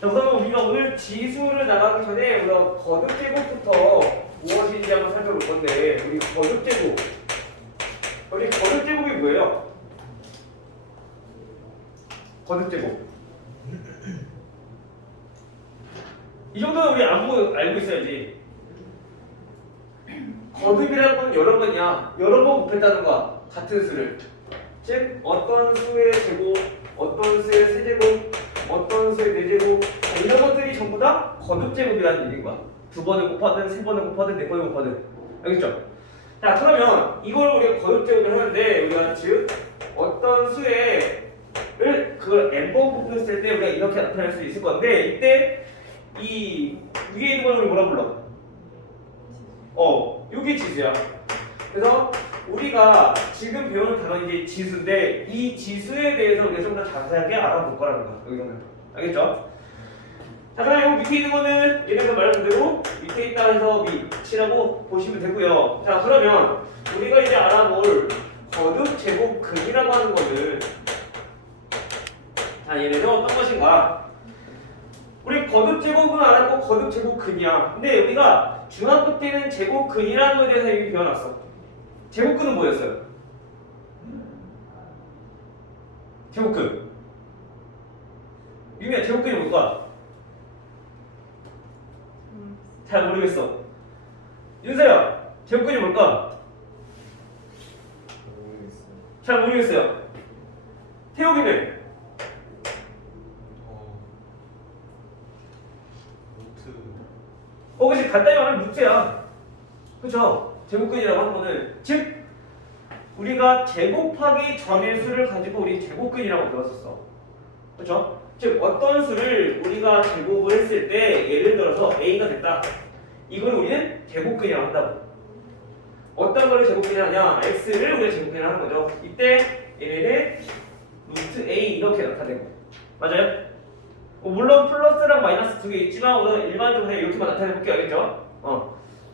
자, 우선 우리가 오늘 지수를 나가기 전에 우리가 거듭제곱부터 무엇인지 한번 살펴볼 건데, 우리 거듭제곱이 뭐예요? 거듭제곱. 이 정도는 우리 알고 있어야지. 거듭이라는 건 여러 번이야. 여러 번 곱했다는 거야. 같은 수를. 즉 어떤 수의 제곱, 어떤 수의 세제곱, 어떤 수의 네제곱, 이런 것들이 전부 다 거듭제곱이라는 얘기인 거야. 두 번을 곱하든 세 번을 곱하든 네 번을 곱하든. 알겠죠? 자, 그러면 이걸 우리가 거듭제곱을 하는데, 우리가 즉 어떤 수의 그걸 n번 곱했을 때 우리가 이렇게 나타낼 수 있을 건데, 이때 이 위에 있는 걸 우리 뭐라 불러? 이게 지수야. 그래서 우리가 지금 배우는 단어는 이제 지수인데, 이 지수에 대해서 우리가 좀 더 자세하게 알아볼 거라는 거야. 여기서는. 알겠죠? 자, 그럼 이 밑에 있는 거는 얘네가 말한 그대로 밑에 있다 해서 밑이라고 보시면 되고요. 자, 그러면 우리가 이제 알아볼 거듭제곱근이라고 하는 거는, 자, 얘네는 어떤 것인가? 우리 거듭제곱은 알았고 거듭제곱근이야. 근데 우리가 중학교 때는 제곱근이라는 거에 대해서 이미 배워놨어. 제곱근은 뭐였어요? 제곱근. 유미야, 제곱근이 뭘까? 잘 모르겠어. 윤서야, 제곱근이 뭘까? 잘 모르겠어요. 태욱이는? 그치, 간단히 말하면 루트야. 그쵸? 제곱근이라고 하는 거는, 즉 우리가 제곱하기 전의 수를 가지고 우리 제곱근이라고 배웠었어. 그쵸? 즉 어떤 수를 우리가 제곱을 했을 때, 예를 들어서 a가 됐다, 이걸 우리는 제곱근이라고 한다고. 어떤 거를 제곱근이 하냐? x를 우리가 제곱근이 하는 거죠. 이때 얘네는 루트 a 이렇게 나타내고. 맞아요? 물론 플러스랑 마이너스 두 개 있지만 우리가 일반적으로 이렇게만 나타내볼게요. 알겠죠?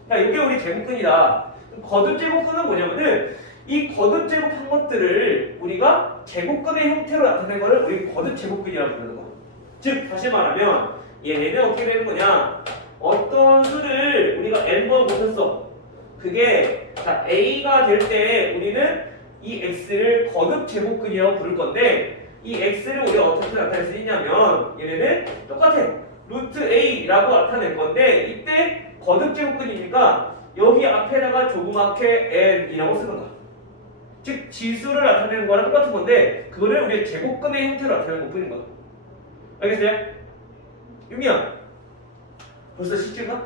자, 이게 우리 제곱근이다. 거듭제곱근은 뭐냐면은, 이 거듭제곱한 것들을 우리가 제곱근의 형태로 나타낸 거를 우리 거듭제곱근이라고 부르는 거야. 즉 다시 말하면 얘네는 어떻게 되는 거냐? 어떤 수를 우리가 n번 곱했어. 그게 자, a가 될 때 우리는 이 x를 거듭제곱근이라고 부를 건데, 이 x를 우리가 어떻게 나타낼 수 있냐면, 얘네는 똑같아. 루트 a라고 나타낼 건데, 이때 거듭제곱근이니까 여기 앞에다가 조그맣게 n이라고 쓰는 거야. 즉 지수를 나타내는 거랑 똑같은 건데, 그거를 우리 제곱근의 형태로 나타내는 것뿐인 거야. 알겠어요? 유미야, 벌써 쉽지가?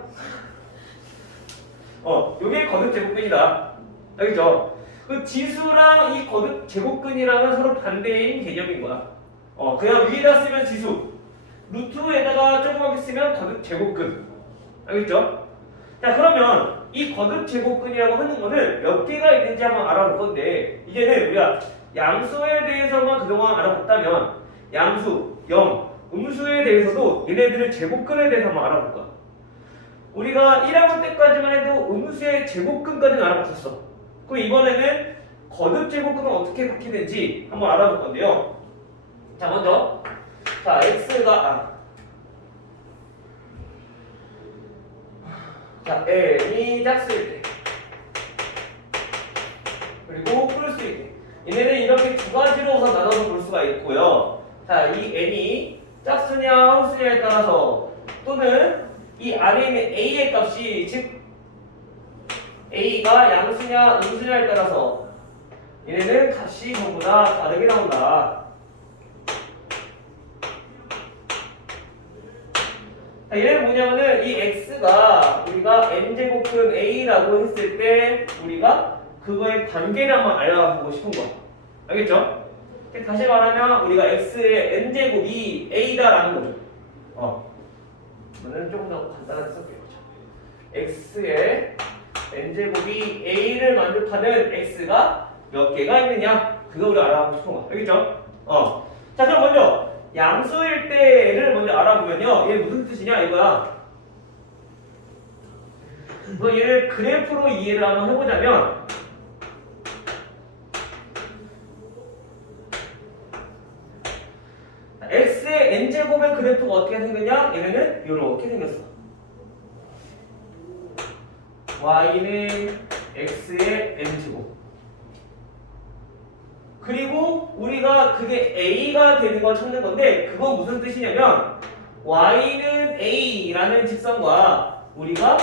요게 거듭제곱근이다. 알겠죠? 그 지수랑 이 거듭제곱근이랑은 서로 반대인 개념인 거야. 그냥 위에다 쓰면 지수, 루트에다가 조그맣게 쓰면 거듭제곱근. 알겠죠? 자, 그러면 이 거듭제곱근이라고 하는 거는 몇 개가 있는지 한번 알아볼 건데, 이제는 우리가 양수에 대해서만 그동안 알아봤다면 양수, 영, 음수에 대해서도 얘네들의 제곱근에 대해서 한번 알아볼 거야. 우리가 1학년 때까지만 해도 음수의 제곱근까지는 알아봤었어. 그럼 이번에는 거듭제곱근은 어떻게 바뀌는지 한번 알아볼 건데요. 자, 먼저 자, x가 자, n이 짝수일 때, 그리고 플러스일 때, 얘네는 이렇게 두 가지로 우선 나눠서 볼 수가 있고요. 자, 이 n이 짝수냐 홀수냐에 따라서, 또는 이 안에 있는 a의 값이, 즉 a가 양수냐 음수냐에 따라서 얘네는 값이 전부 다 다르게 나온다. 자, 얘는 뭐냐면은 이 x가 우리가 n제곱근 a라고 했을 때 우리가 그거의 관계를 한번 알아보고 싶은 거야. 알겠죠? 다시 말하면 우리가 x의 n제곱이 a다라는 거죠. 이거는 조금 더 간단하게 써볼게요. x의 n제곱이 a를 만족하는 x가 몇 개가 있느냐, 그거 우리가 알아보고 싶은 거야. 알겠죠? 자, 그럼 먼저 양수일 때를 먼저 알아보면요, 얘 무슨 뜻이냐 이거야. 얘를 그래프로 이해를 한번 해보자면, x의 n제곱 n제곱의 그래프가 어떻게 생겼냐? 얘네는 이렇게 생겼어. y는 x의 n제곱. 그리고 우리가 그게 a가 되는 걸 찾는 건데 그건 무슨 뜻이냐면 y는 a라는 직선과 우리가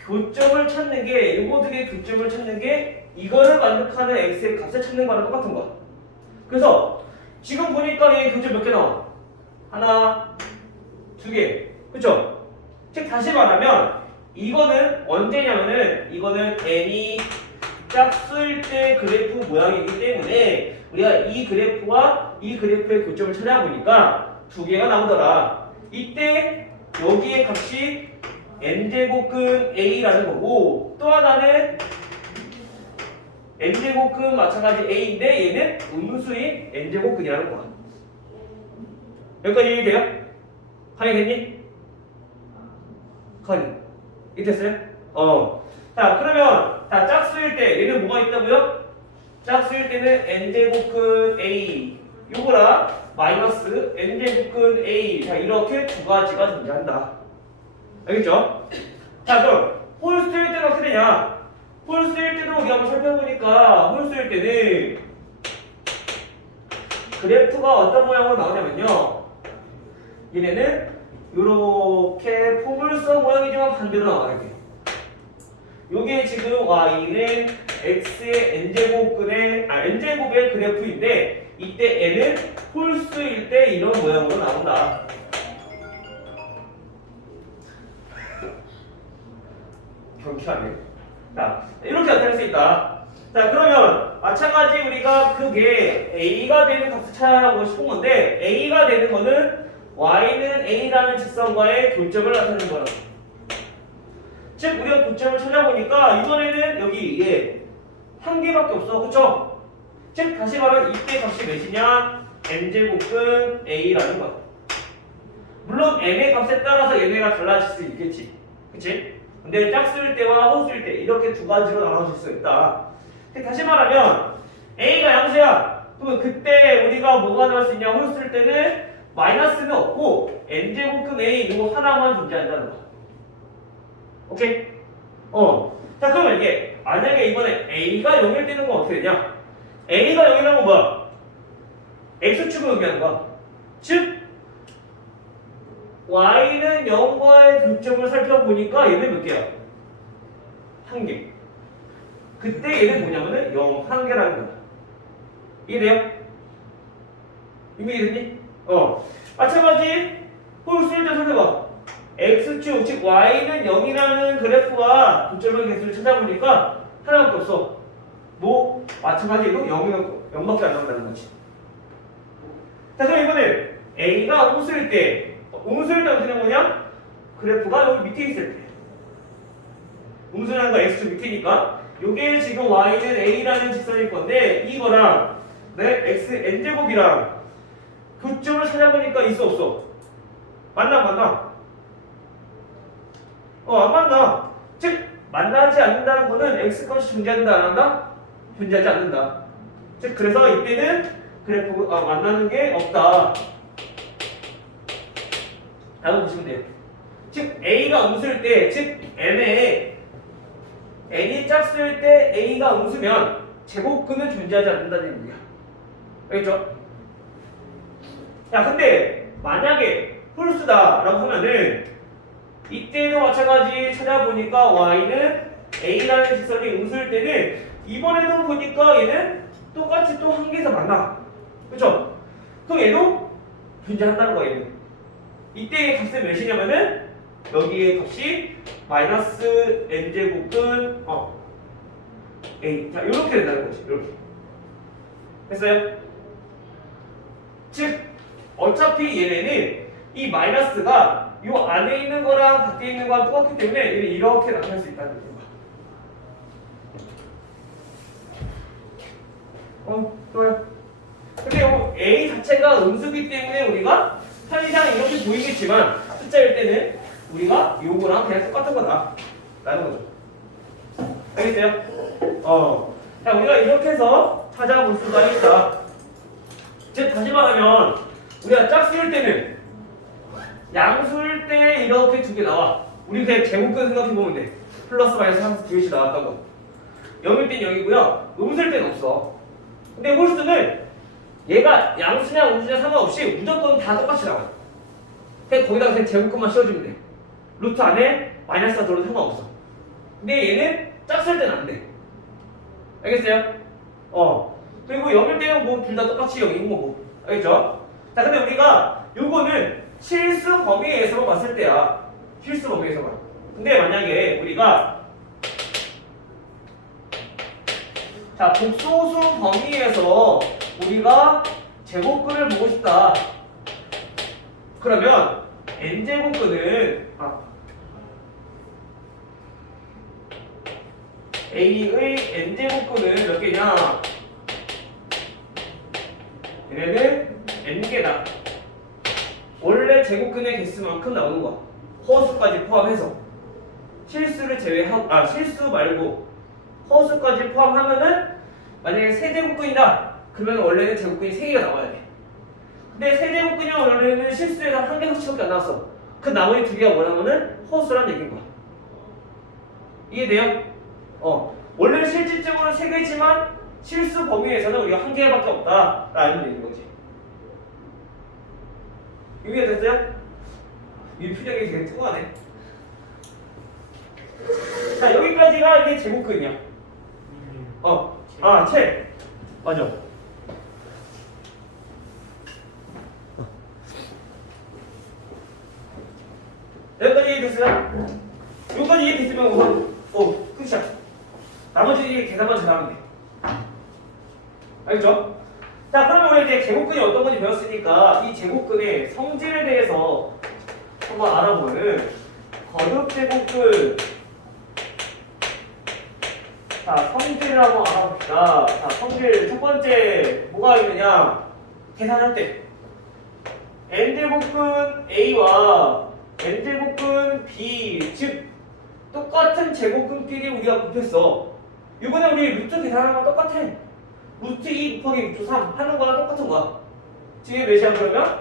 교점을 찾는 게 요거 두 개의 교점을 찾는 게 이거를 만족하는 x의 값을 찾는 거랑 똑같은 거야. 그래서 지금 보니까 얘 교점 몇 개 나와? 하나, 두 개. 그쵸? 즉 다시 말하면 이거는 언제냐면은 이거는 n이 짝수일 때 그래프 모양이기 때문에 우리가 이 그래프와 이 그래프의 교점을 찾아보니까 두 개가 나오더라. 이때 여기의 값이 n제곱근 a라는 거고 또 하나는 n제곱근 마찬가지 a인데 얘는 음수인 n제곱근이라는 거야. 여기까지 이해돼요? 강의 됐니? 강의 이해됐어요? 자 그러면 자 짝수일 때 얘는 뭐가 있다고요? 짝수일 때는 n제곱근 a 요거랑 마이너스 n제곱근 a 자 이렇게 두 가지가 존재한다. 알겠죠? 자 그럼 홀수일 때는 어떻게 되냐? 홀수일 때도 우리 한번 살펴보니까 홀수일 때는 그래프가 어떤 모양으로 나오냐면요 얘네는 이렇게 포물선 모양이지만 반대로 나와요. 이렇게 요게 지금 y는 x의 n제곱근의 n제곱의 그래프인데 이때 n은 홀수일 때 이런 모양으로 나온다. 경쾌하네. 자 이렇게 나타낼 수 있다. 자 그러면 마찬가지 우리가 그게 a가 되는 값을 찾아보고 싶은 건데 a가 되는 거는 y는 a라는 직선과의 교점을 나타내는 거라고. 즉 우리가 교점을 찾아보니까 이번에는 여기 얘 한 개밖에 없어. 그쵸? 즉 다시 말하면 이때 값이 몇이냐? n제곱근 a라는 거야. 물론 n의 값에 따라서 얘네가 달라질 수 있겠지. 그치? 근데 짝수일 때와 홀수일 때 이렇게 두 가지로 나눠질 수 있다. 다시 말하면 a가 양수야. 그러면 그때 우리가 뭐가 나올 수 있냐? 홀수일 때는 마이너스는 없고 n제곱근 a 이거 하나만 존재한다는 거야. 오케이? 자 그러면 이게 만약에 이번에 a가 0일 때는 건 어떻게 되냐? a가 0이라는 건 뭐야? x축을 의미하는 거야. 즉 y는 0과의 교점을 살펴보니까 얘는 몇 개야? 한 개. 그때 얘는 뭐냐면은 0, 한 개라는 거야. 이해돼요? 이미 이해됐니? 마찬가지 홀수일 때 살펴봐. x축, 즉 y는 0이라는 그래프와 교점의 개수를 찾아보니까 하나밖에 없어. 뭐 마찬가지로 0밖에 안 나온다는 거지. 자 그럼 이번에 a가 음수일 때 음수일 때 어떻게 되는 거냐? 그래프가 여기 밑에 있을 때 음수라는 거 x축 밑이니까 요게 지금 y는 a라는 직선일 건데 이거랑 x n제곱이랑 교점을 찾아보니까 있어 없어? 만나? 안 만나. 즉 만나지 않는다는 거는 x값이 존재한다 안 한다? 존재하지 않는다. 즉 그래서 이때는 그래프 만나는 게 없다 라고 보시면 돼요. 즉 a가 음수일 때, 즉 n이 짝수일 때 a가 음수면 제곱근은 존재하지 않는다는 얘기야. 알겠죠? 야 근데 만약에 홀수다라고 하면은 이때도 마찬가지 찾아보니까 y는 a라는 직선이 음수일 때는 이번에도 보니까 얘는 똑같이 또 한 개에서 만나. 그쵸? 그럼 얘도 존재한다는 거야. 얘는 이때의 값은 몇이냐면은 여기의 값이 마이너스 n제곱근 a. 자 이렇게 된다는 거지. 이렇게 됐어요? 즉 어차피 얘네는 이 마이너스가 요 안에 있는 거랑 밖에 있는 거랑 똑같기 때문에 얘는 이렇게 나타날 수 있다는 거야. 좋아요. 근데 요 a 자체가 음수기 때문에 우리가 편의상 이렇게 보이겠지만 숫자일 때는 우리가 요거랑 그냥 똑같은 거다 라는 거죠. 알겠어요? 자 우리가 이렇게 해서 찾아볼 수가 있다. 즉 다시 말하면 우리가 짝수일 때는 양수일 때 이렇게 두 개 나와. 우리 그냥 제곱근 생각해 보면 돼. 플러스 마이너스 항상 두 개씩 나왔다고. 0일 땐 0이고요. 음수일 땐 없어. 근데 홀수는 얘가 양수냐 음수냐 상관없이 무조건 다 똑같이 나와. 그냥 거기다가 그냥 제곱근만 씌워주면 돼. 루트 안에 마이너스가 들어도 상관없어. 근데 얘는 짝쓸 땐 안 돼. 알겠어요? 그리고 0일 때는 뭐 둘 다 똑같이 0인 거고. 알겠죠? 자, 근데 우리가 요거는 실수 범위에서만 봤을 때야. 실수 범위에서만. 근데 만약에 우리가 자, 복소수 범위에서 우리가 제곱근을 보고 싶다. 그러면 n제곱근은 A의 n제곱근은 몇 개냐? 얘네는 n개다. 원래 제곱근의 개수만큼 나오는 거야. 허수까지 포함해서. 실수를 제외하고, 실수 말고 허수까지 포함하면은 만약에 세제곱근이다. 그러면 원래는 제곱근이 3개가 나와야 돼. 근데 세제곱근이 원래는 실수에서 한 개씩밖에 안 나왔어. 그 나머지 2개가 뭐냐면은 허수라는 얘기인 거야. 이해돼요? 원래는 실질적으로 3개지만 실수 범위에서는 우리가 1개밖에 없다라는 얘기인 거지. 이해가 됐어요? 이 표정이 되게 투하네. 자, 여기까지가 이게 제곱근이야. 책. 맞아. 여기까지 이해됐어요? 여기까지 이해됐으면 우선 끝이야. 나머지 계산만 잘하면 돼. 알겠죠? 자, 그러면 우리 이제 제곱근이 어떤 건지 배웠으니까 이 제곱근의 성질에 대해서 한번 알아보는 거듭제곱근. 자, 성질을 한번 알아봅시다. 자, 성질 첫 번째 뭐가 있느냐? 계산할 때 n제곱근 A와 n제곱근 B, 즉 똑같은 제곱근끼리 우리가 곱했어. 이거는 우리 루트 계산하는 거 똑같아. 루트 2 곱하기 루트 3 하는 거랑 똑같은 거야. 지금 몇이야 그러면?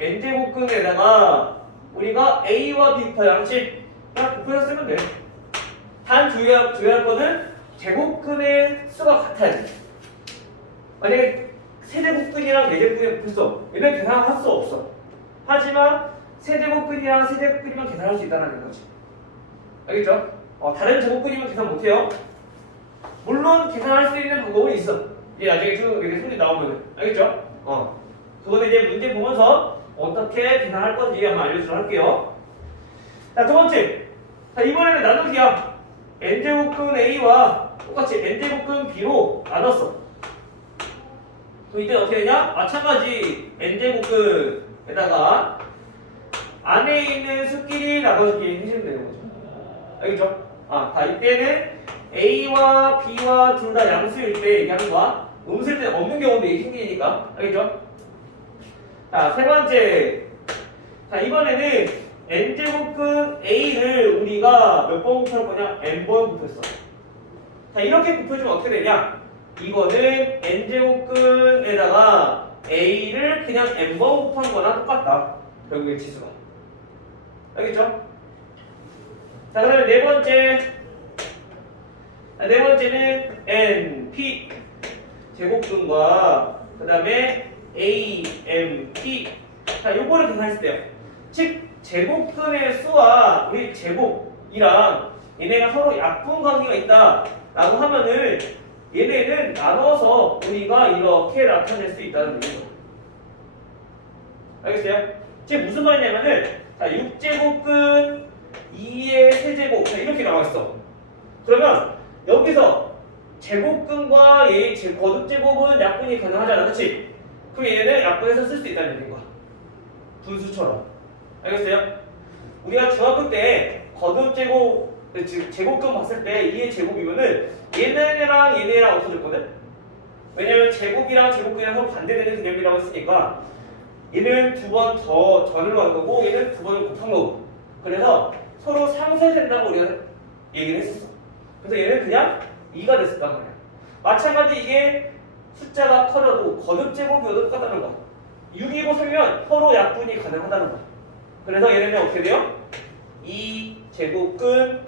n제곱근에다가 우리가 A와 B 곱하기 양식 그냥 곱해서 쓰면 돼. 단 주의할 거는 제곱근의 수가 같아야 돼. 만약에 세제곱근이랑 네제곱근이 곱했어. 얘는 계산할 수 없어. 하지만 세제곱근이랑 세제곱근이만 계산할 수 있다는 거지. 알겠죠? 다른 제곱근이면 계산 못해요. 물론 계산할 수 있는 방법은 있어. 이제 나중에 쭉 이렇게 소리 나오면은. 알겠죠? 그거는 이제 문제 보면서 어떻게 계산할 건지 한번 알려주도록 할게요. 자, 두 번째. 자, 이번에는 나누기야. n제곱근 A와 똑같이 n제곱근 B로 나눴어. 그럼 이때 어떻게 되냐? 마찬가지 n제곱근에다가 안에 있는 수끼리 나눠주기 해주면 되는 거죠. 알겠죠? 자, 이때는 A와 B와 둘 다 양수일 때 얘기하는 거야. 음수일 때 없는 경우도 생기니까. 알겠죠? 자, 세 번째. 자, 이번에는 n제곱근 A를 우리가 몇 번 곱할 거냐? n번 곱했어. 자, 이렇게 곱해주면 어떻게 되냐? 이거는 n제곱근에다가 A를 그냥 n번 곱한 거나 똑같다. 결국에 지수가. 알겠죠? 자, 그러면 네 번째는 np 제곱근과 그 다음에 amp. 자, 요거를 계산했을 때요. 즉 제곱근의 수와 우리 제곱이랑 얘네가 서로 약분 관계가 있다 라고 하면은 얘네는 나눠서 우리가 이렇게 나타낼 수 있다는 얘기죠. 알겠어요? 즉 무슨 말이냐면은 자, 6제곱근 2의 세제곱 이렇게 나와있어. 그러면 여기서 제곱근과 얘의 거듭제곱은 약분이 가능하잖아. 그치? 그럼 얘네는 약분해서 쓸 수 있다는 얘기인 거야. 분수처럼. 알겠어요? 우리가 중학교 때 거듭제곱, 즉 제곱근 봤을 때 2의 제곱이면은 얘네랑 얘네랑 없어졌거든? 왜냐면 제곱이랑 제곱근이랑 서로 반대되는 개념이라고 했으니까 얘는 두 번 더 전으로 간 거고 얘는 두 번을 곱한 거고 그래서 서로 상쇄된다고 우리가 얘기를 했었어. 그래서 얘는 그냥 2가 됐었단 말이야. 마찬가지 이게 숫자가 커져도 거듭제곱이어도 똑같다는 거야. 6이고 3면 서로 약분이 가능하다는 거야. 그래서 얘네는 어떻게 돼요? 2제곱근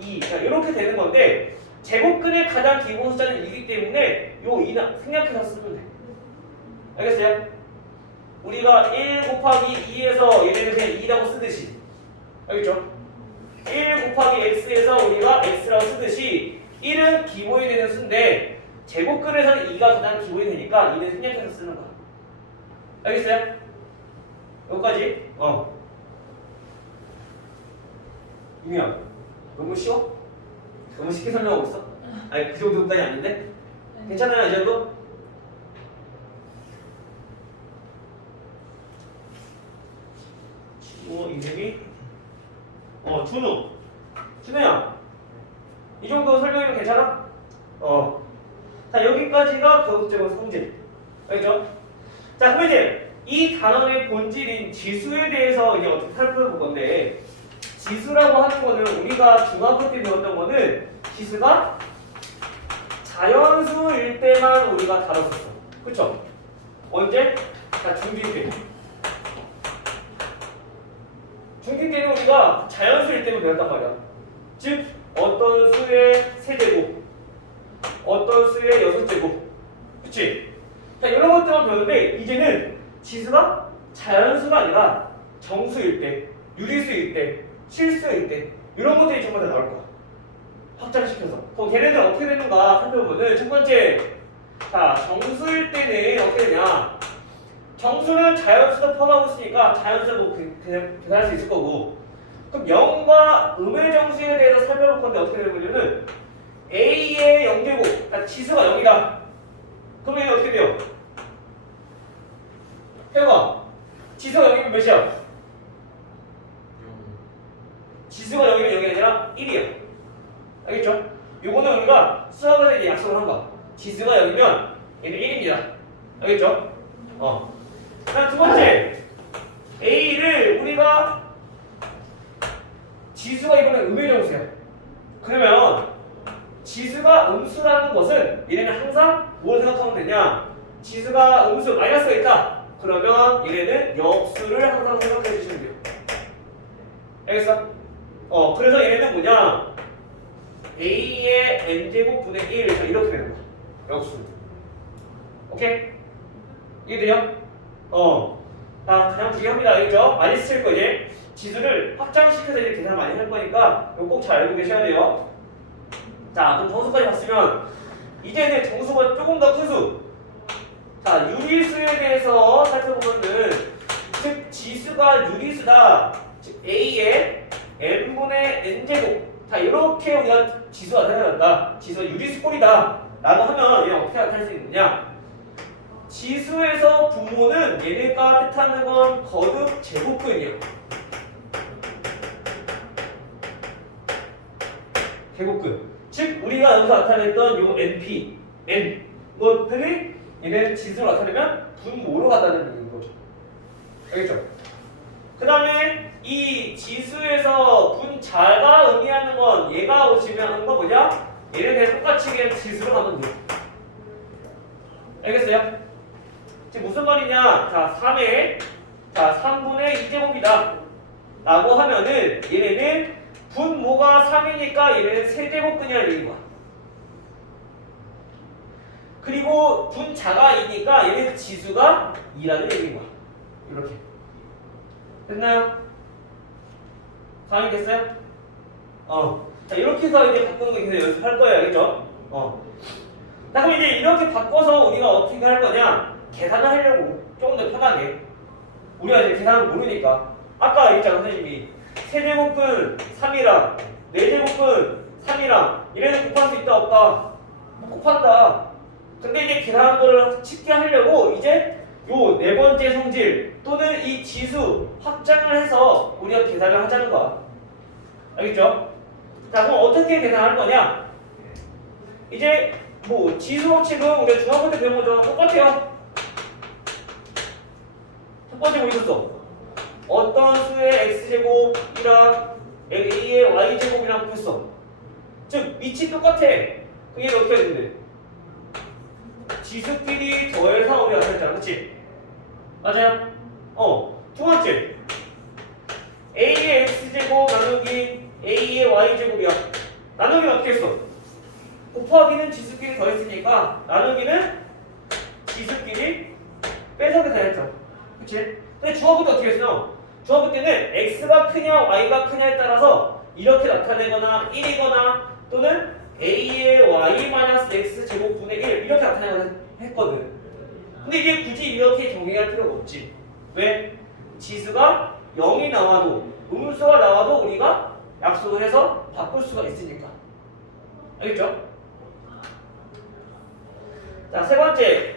2 이렇게 되는 건데 제곱근의 가장 기본 숫자는 2이기 때문에 요 2는 생략해서 쓰면 돼. 알겠어요? 우리가 1 곱하기 2에서 얘네는 그냥 2라고 쓰듯이 알겠죠? 1 곱하기 x에서 우리가 x라고 쓰듯이 1은 기본이 되는 수인데 제곱근에서는 2가 가장 기본이 되니까 2는 생략해서 쓰는 거야. 알겠어요? 여기까지? 유미야 너무 쉬워? 너무 쉽게 설명하고 있어? 아니 그 정도까지 아닌데? 괜찮아요 이 정도? 이름이 준우야 이 정도 설명이면 괜찮아? 자 여기까지가 거듭제곱 성질 알겠죠? 자 그럼 이제 이 단원의 본질인 지수에 대해서 이제 어떻게 살펴볼 건데 지수라고 하는 거는 우리가 중학교 때 배웠던 거는 지수가 자연수일 때만 우리가 다뤘었어 그쵸? 언제? 자 중기 때 중기 때는 우리가 자연수일 때만 배웠단 말이야 즉 어떤 수의 세제곱 어떤 수의 6제곱 그치? 자 이런 것들만 배웠는데 이제는 지수가 자연수가 아니라 정수일 때 유리수일 때 실수일 때 이런 것들이 전부 다 나올 거야 확장시켜서 그럼 걔네들 어떻게 되는가 살펴보면은 첫 번째 자 정수일 때는 어떻게 되냐 정수는 자연수도 포함하고 있으니까 자연수도 뭐 그냥 계산할 수 있을 거고 그럼 0과 음의 정수에 대해서 살펴볼 건데 어떻게 되는 거냐면 A의 0제곱 그러니까 지수가 0이다 그럼 얘는 어떻게 돼요? 해봐 지수가 0이면 몇이야? 지수가 0이면 0이 아니라 1이야 알겠죠? 요거는 우리가 수학에서 이제 약속을 한 거야 지수가 0이면 얘는 1입니다 알겠죠? 자, 두 번째 A를 우리가 지수가 이번에 음의 정수야 그러면 지수가 음수라는 것은 얘네는 항상 뭘 생각하면 되냐 지수가 음수 마이너스가 있다 그러면 얘네는 역수를 항상 생각해 주시면 돼요 알겠어? 그래서 얘네는 뭐냐 A의 n제곱 분의 1 이렇게 되는 거야 역수 오케이? 이해돼요? 그냥 두 개 합니다. 알겠죠? 많이 쓰실 거 이제 지수를 확장시켜서 이제 계산 많이 할 거니까 이거 꼭 잘 알고 계셔야 돼요. 자, 그럼 정수까지 봤으면 이제는 정수가 조금 더 큰 수. 자, 유리수에 대해서 살펴보면은 즉 지수가 유리수다. 즉 A의 n분의 n제곱. 자, 이렇게 우리가 지수가 생각한다. 지수가 유리수꼴이다. 라고 하면 얘는 어떻게 할 수 있느냐? 지수에서 분모는 얘네가 뜻하는 건 거듭 제곱근이에요. 제곱근. 즉 우리가 여기서 나타냈던 요 NP, N 것들이 얘네 지수로 나타내면 분모로 간다는 거죠. 알겠죠? 그 다음에 이 지수에서 분자가 의미하는 건 얘가 오시면 하는 거 뭐냐? 얘네 대해 똑같이 그냥 지수로 가면 돼요. 알겠어요? 지금 무슨 말이냐? 자, 3의 3분의 2제곱이다 라고 하면은 얘네는 분모가 3이니까 얘네는 세제곱근이라는 얘기인 거야. 그리고 분자가 2니까 얘네는 지수가 2라는 얘기인 거야. 이렇게 됐나요? 가능이 됐어요? 자, 이렇게 해서 이제 바꾸는 거 계속 연습할 거예요. 알겠죠? 자, 그럼 이제 이렇게 바꿔서 우리가 어떻게 할 거냐? 계산을 하려고 조금 더 편하게 우리가 이제 계산을 모르니까 아까 얘기했잖아 선생님이 세제곱근 3이랑 4제곱근 3이랑 이래서 곱할 수 있다 없다? 곱한다. 근데 이제 계산한 거를 쉽게 하려고 이제 요 네 번째 성질 또는 이 지수 확장을 해서 우리가 계산을 하자는 거야. 알겠죠? 자, 그럼 어떻게 계산할 거냐? 이제 뭐 지수 법칙은 우리가 중학교 때 배운 거랑 똑같아요. 첫 번째 뭐 있었어? 어떤 수의 x제곱이랑 a의 y제곱이랑 곱했어. 즉 위치 똑같아. 그게 어떻게 되는데? 지수끼리 더해서 우리가 했잖아. 그치? 맞아요? 두 번째 나누기 a의 y제곱이야. 나누기는 어떻게 했어? 곱하기는 지수끼리 더했으니까 나누기는 지수끼리 빼서기 다 했죠. 그치? 근데 주어부터 어떻게 했어? 주어부 때는 x가 크냐 y가 크냐에 따라서 이렇게 나타내거나 1이거나 또는 a의 y-x 제곱분의 1 이렇게 나타내거나 했거든. 근데 이게 굳이 이렇게 정의할 필요가 없지. 왜? 지수가 0이 나와도 음수가 나와도 우리가 약속을 해서 바꿀 수가 있으니까. 알겠죠? 자, 세 번째.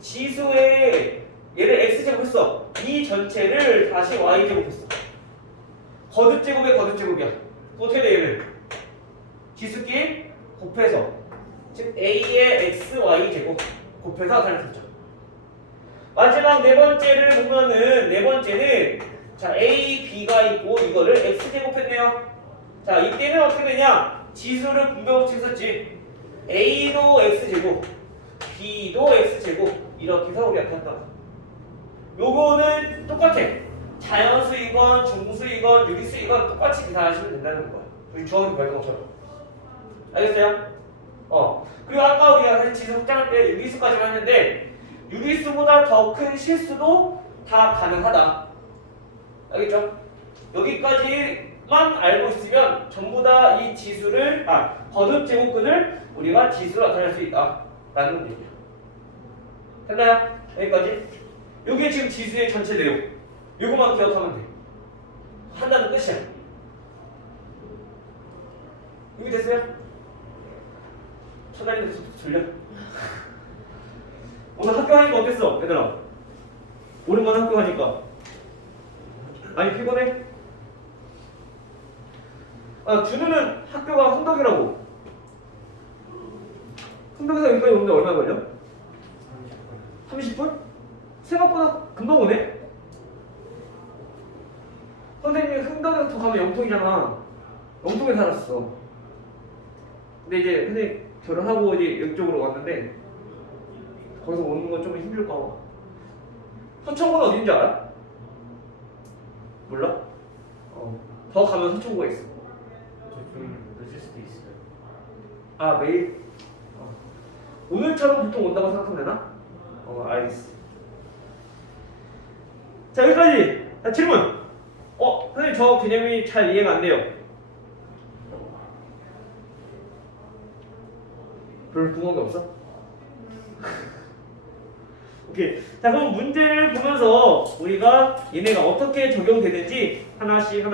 지수의 얘를 x제곱 했어. 이 전체를 다시 y제곱 했어. 거듭제곱의 거듭제곱이야. 어떻게 돼 얘는? 지수끼리 곱해서 즉 a의 x, y제곱 곱해서 나타냈었죠. 마지막 네 번째를 보면은 네 번째는 자 a, b가 있고 이거를 x제곱 했네요. 자 이때는 어떻게 되냐? 지수를 분배법칙 썼지. a도 x제곱 b도 x제곱 이렇게 해서 우리가 나타났다. 요거는 똑같아. 자연수이건 중수이건 유리수이건 똑같이 계산하시면 된다는 거야. 우리 주어진 별것처럼. 알겠어요? 그리고 아까 우리가 사실 지수 확장할 때 유리수까지만 했는데 유리수보다 더 큰 실수도 다 가능하다. 알겠죠? 여기까지만 알고 있으면 전부 다 이 지수를 거듭 제곱근을 우리가 지수로 나타낼 수 있다 라는 얘기야. 됐나요? 여기까지? 이게 지금 지수의 전체 내용. 이거만 기억하면 돼. 한다는 끝이야. 이게 됐어요? 첫날인데 졸려? 오늘 학교 하니까 어땠어? 얘들아 오랜만에 학교 하니까 아니 피곤해? 준우는 학교가 흥덕이라고. 흥덕에서 여기까지 오는데 얼마 걸려? 30분? 생각보다 금방 오네? 선생님이 흥덕에서 더 가면 영통이잖아. 영통에 살았어. 근데 이제 선생님 결혼하고 이제 이쪽으로 왔는데 거기서 오는 건 좀 힘들까 봐. 서천구는 어딘지 알아? 몰라? 더 가면 서천구가 있어. 좀 늦을 수도 있어요. 매일? 오늘처럼 보통 온다고 생각하면 되나? 알겠어. 자, 여기까지. 자, 질문. 선생님 저 개념이 잘 이해가 안 돼요. 별로 궁금한 게 없어? 오케이. 자, 그럼 문제를 보면서 우리가 얘네가 어떻게 적용되는지 하나씩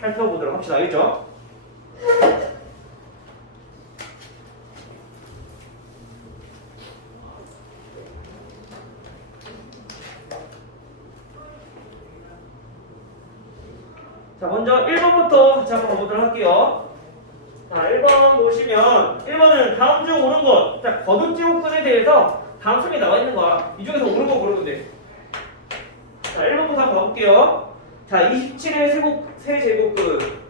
살펴보도록 합시다. 알겠죠? 자, 먼저 1번부터 같이 한번 가보도록 할게요. 자, 1번 보시면 1번은 다음 중 옳은 것. 자, 거듭제곱근에 대해서 다음 순위 나와 있는 거야. 이 중에서 옳은 거 고르면 돼. 자, 1번부터 한번 가볼게요. 자, 27의 세제곱근.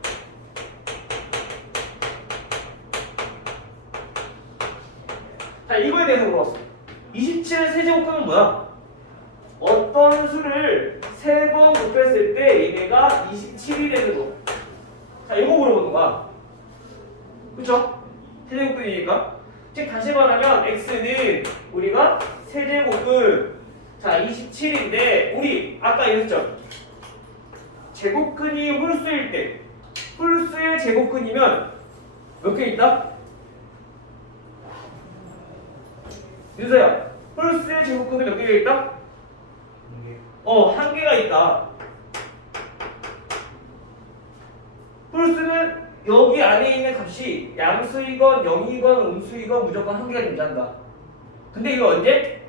자, 이거에 대해서 물어봤어. 27의 세제곱근은 뭐야? 어떤 수를 3번 곱했을 때 얘네가 27이 되는 거. 자, 이거 물어보는 거야. 그쵸? 세제곱근이니까. 즉 다시 말하면 x는 우리가 세제곱근 자 27인데 우리 아까 얘기했죠. 제곱근이 홀수일 때 홀수의 제곱근이면 몇 개 있다? 윤서야 홀수의 제곱근은 몇 개가 있다? 한 개가 있다. 홀수는 여기 안에 있는 값이 양수이건 0이건 음수이건 무조건 한 개가 존재한다. 근데 이거 언제?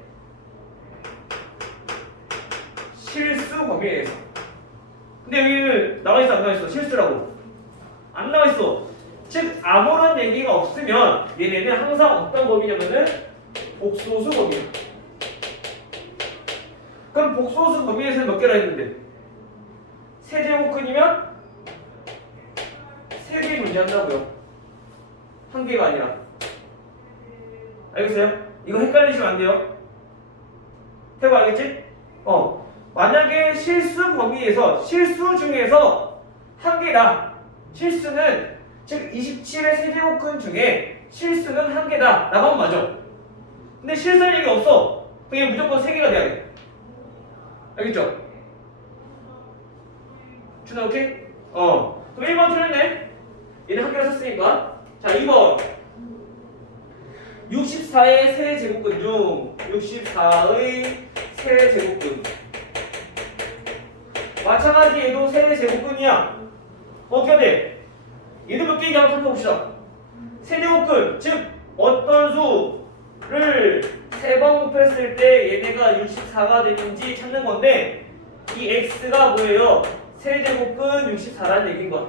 실수 범위 내에서. 근데 여기는 나와있어 안 나와있어? 실수라고 안 나와있어. 즉 아무런 얘기가 없으면 얘네는 항상 어떤 범위냐면은 복소수 범위야. 그럼 복소수 범위에서는 몇 개나 있는데? 세제곱근이면 3개 존재한다고요. 한 개가 아니라. 알겠어요? 이거 헷갈리시면 안 돼요. 태고 알겠지? 만약에 실수 범위에서 실수 중에서 한 개다. 실수는 즉 27의 세제곱근 중에 실수는 한 개다 라고 하면 맞아. 근데 실수할 얘기 없어. 그냥 무조건 3개가 돼야 돼. 알겠죠? 준아 오케이? 그럼 1번 틀렸네. 얘는 한 개를 썼으니까. 자 2번 64의 세제곱근 중 64의 세제곱근 마찬가지 얘도 세제곱근이야. 어떻게 돼? 얘도 몇 개인지 한번 살펴봅시다. 세제곱근 즉 어떤 수를 3번 곱했을 때 얘네가 64가 되는지 찾는 건데 이 x가 뭐예요? 세제곱근 64라는 얘기인 거야.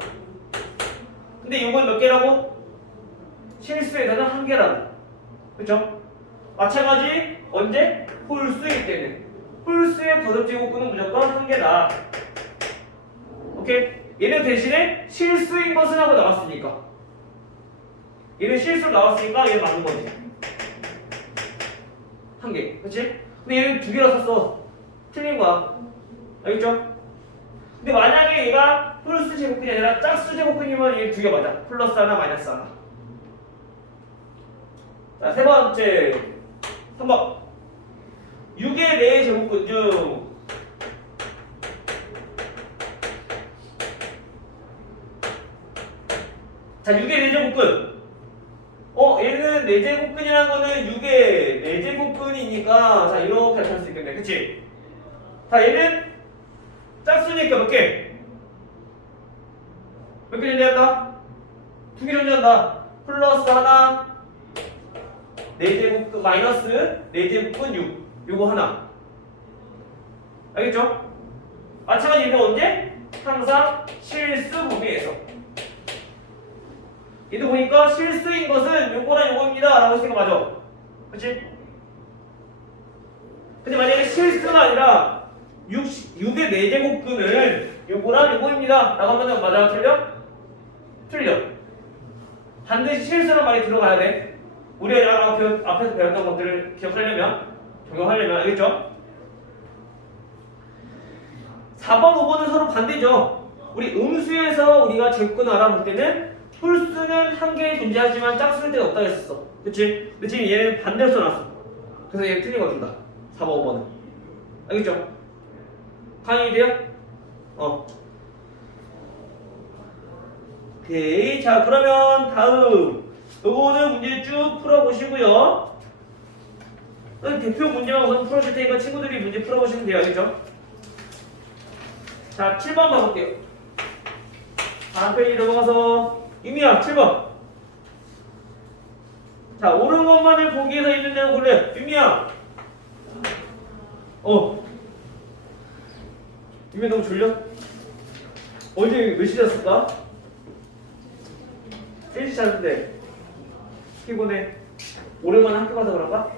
근데 이건 몇 개라고? 실수에다가 한 개라고. 그쵸? 마찬가지 언제? 홀수일 때는 홀수의 거듭제곱근은 무조건 한 개다. 오케이? 얘는 대신에 실수인 것은 하고 나왔으니까 얘는 실수로 나왔으니까 얘는 맞는 거지. 한 개. 그치? 근데 얘는 2개라 썼어. 틀린 거야. 알겠죠? 근데 만약에 얘가 플러스 제곱근이 아니라 짝수 제곱근이면 얘 2개 맞아. 플러스 하나 마이너스 하나. 자, 세 번째 3번 6의 4 제곱근 중 자, 6의 4제곱근 얘는 4제곱근이라는 거는 6의 4제곱근이니까 자, 이렇게 나타낼 수 있겠네. 그치? 자, 얘는 짝수니까 몇 개? 몇 개 존재한다? 2개 존재한다. 플러스 하나 4제곱근 마이너스 4제곱근 6 요거 하나. 알겠죠? 마찬가지 얘는 언제? 항상 실수 범위에서. 얘도 보니까 실수인 것은 요거랑 요거입니다 라고 했으니까 맞아. 그치? 근데 만약에 실수가 아니라 6의 4제곱근은 요거랑 요거입니다 라고 하면 맞아? 틀려? 틀려. 반드시 실수란 말이 들어가야 돼. 우리가 앞에서 배웠던 것들을 기억하려면 적용하려면. 알겠죠? 4번, 5번은 서로 반대죠. 우리 음수에서 우리가 제곱근 알아볼 때는 홀수는 한 개 존재하지만 짝수일 때가 없다고 했었어. 그치? 근데 지금 얘는 반대로 써놨어. 그래서 얘는 틀린 거 같습니다. 4번, 5번은. 알겠죠? 강의 돼요? 오케이. 자, 그러면 다음. 요거는 문제 쭉 풀어보시고요. 대표 문제만 우선 풀어줄 테니까 친구들이 문제 풀어보시면 돼요. 알겠죠? 자, 7번 가볼게요. 다음 페이지 넘어가서 유미야 7번. 자, 옳은 것만을 보기 위해서 있는 대로 골래. 유미야. 유미 너무 졸려? 어제 몇 시에 잤을까? 3시 잤는데 피곤해. 오랜만에 학교 가서 그런가?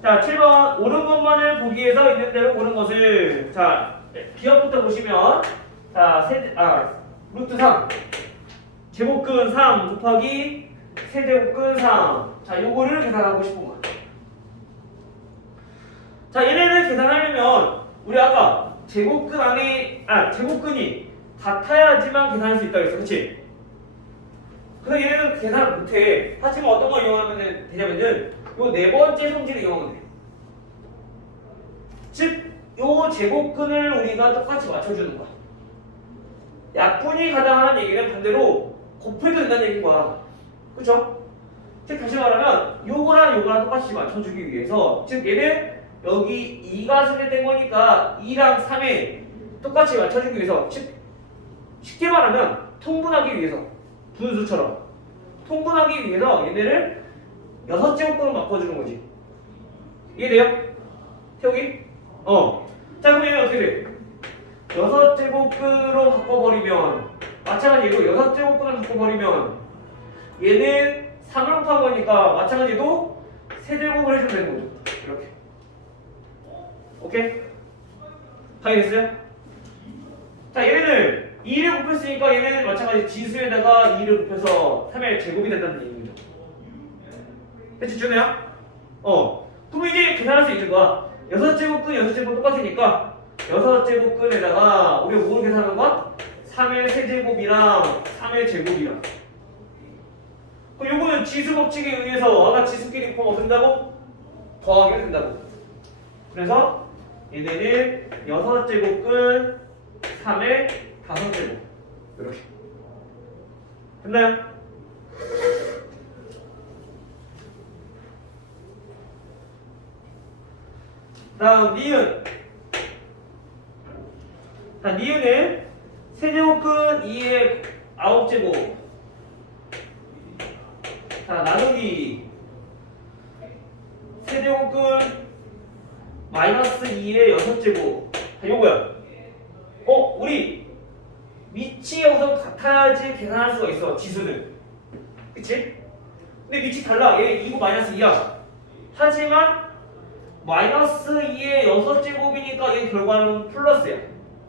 자, 7번 옳은 것만을 보기 위해서 있는 대로 고른 것을 자, 기억부터 보시면 자, 루트 3 제곱근 3 곱하기 세제곱근 3 자, 요거를 계산하고 싶은 거야. 자, 얘네를 계산하려면 우리 아까 제곱근 안에 제곱근이 같아야지만 계산할 수 있다고 했어. 그치? 근데 얘네는 계산을 못해. 하지만 어떤 걸 이용하면 되냐면은 요 네 번째 성질을 이용하면 돼. 즉, 요 제곱근을 우리가 똑같이 맞춰주는 거야. 약분이 가능한 얘기는 반대로 곱해도 된다는 얘기인 거야. 그쵸? 즉, 다시 말하면 요거랑 요거랑 똑같이 맞춰주기 위해서 즉, 얘는 여기 2가 승계된 거니까 2랑 3에 똑같이 맞춰주기 위해서 즉, 쉽게 말하면 통분하기 위해서 분수처럼 통분하기 위해서 얘네를 6제곱근으로 바꿔주는 거지. 이해돼요? 태욱이? 자, 그럼 얘는 어떻게 돼? 6제곱근으로 바꿔버리면 마찬가지로 6제곱근으로 바꿔버리면 얘는 3을 곱한 거니까 마찬가지로 세제곱을 해주면 되는 거죠. 이렇게. 오케이? 당연했어요? 자, 얘네들 2를 곱했으니까 얘네들 마찬가지 지수에다가 2를 곱해서 3의 제곱이 된다는 얘기죠. 그치, 준호야? 그럼 이제 계산할 수 있는 거야. 6제곱근 6제곱 똑같으니까 6제곱근에다가 우리가 뭘 계산하는 거야? 3의 세제곱이랑 3의 제곱이랑. 그럼 요거는 지수법칙에 의해서 아까 지수끼리 곱하면 된다고? 더하게 된다고. 그래서 얘네는 6제곱근 3의 5제곱 이렇게 됐나요? 다음 니은. 자, 니은은 세제곱근 2의 9제곱. 자, 나누기 세제곱근 마이너스 2의 6제곱. 자, 요거야. 우리 위치가 우선 같아야지 계산할 수가 있어, 지수는. 그치? 근데 위치 달라. 얘 2고 마이너스 2야. 하지만 마이너스 2의 6제곱이니까 얘 결과는 플러스야.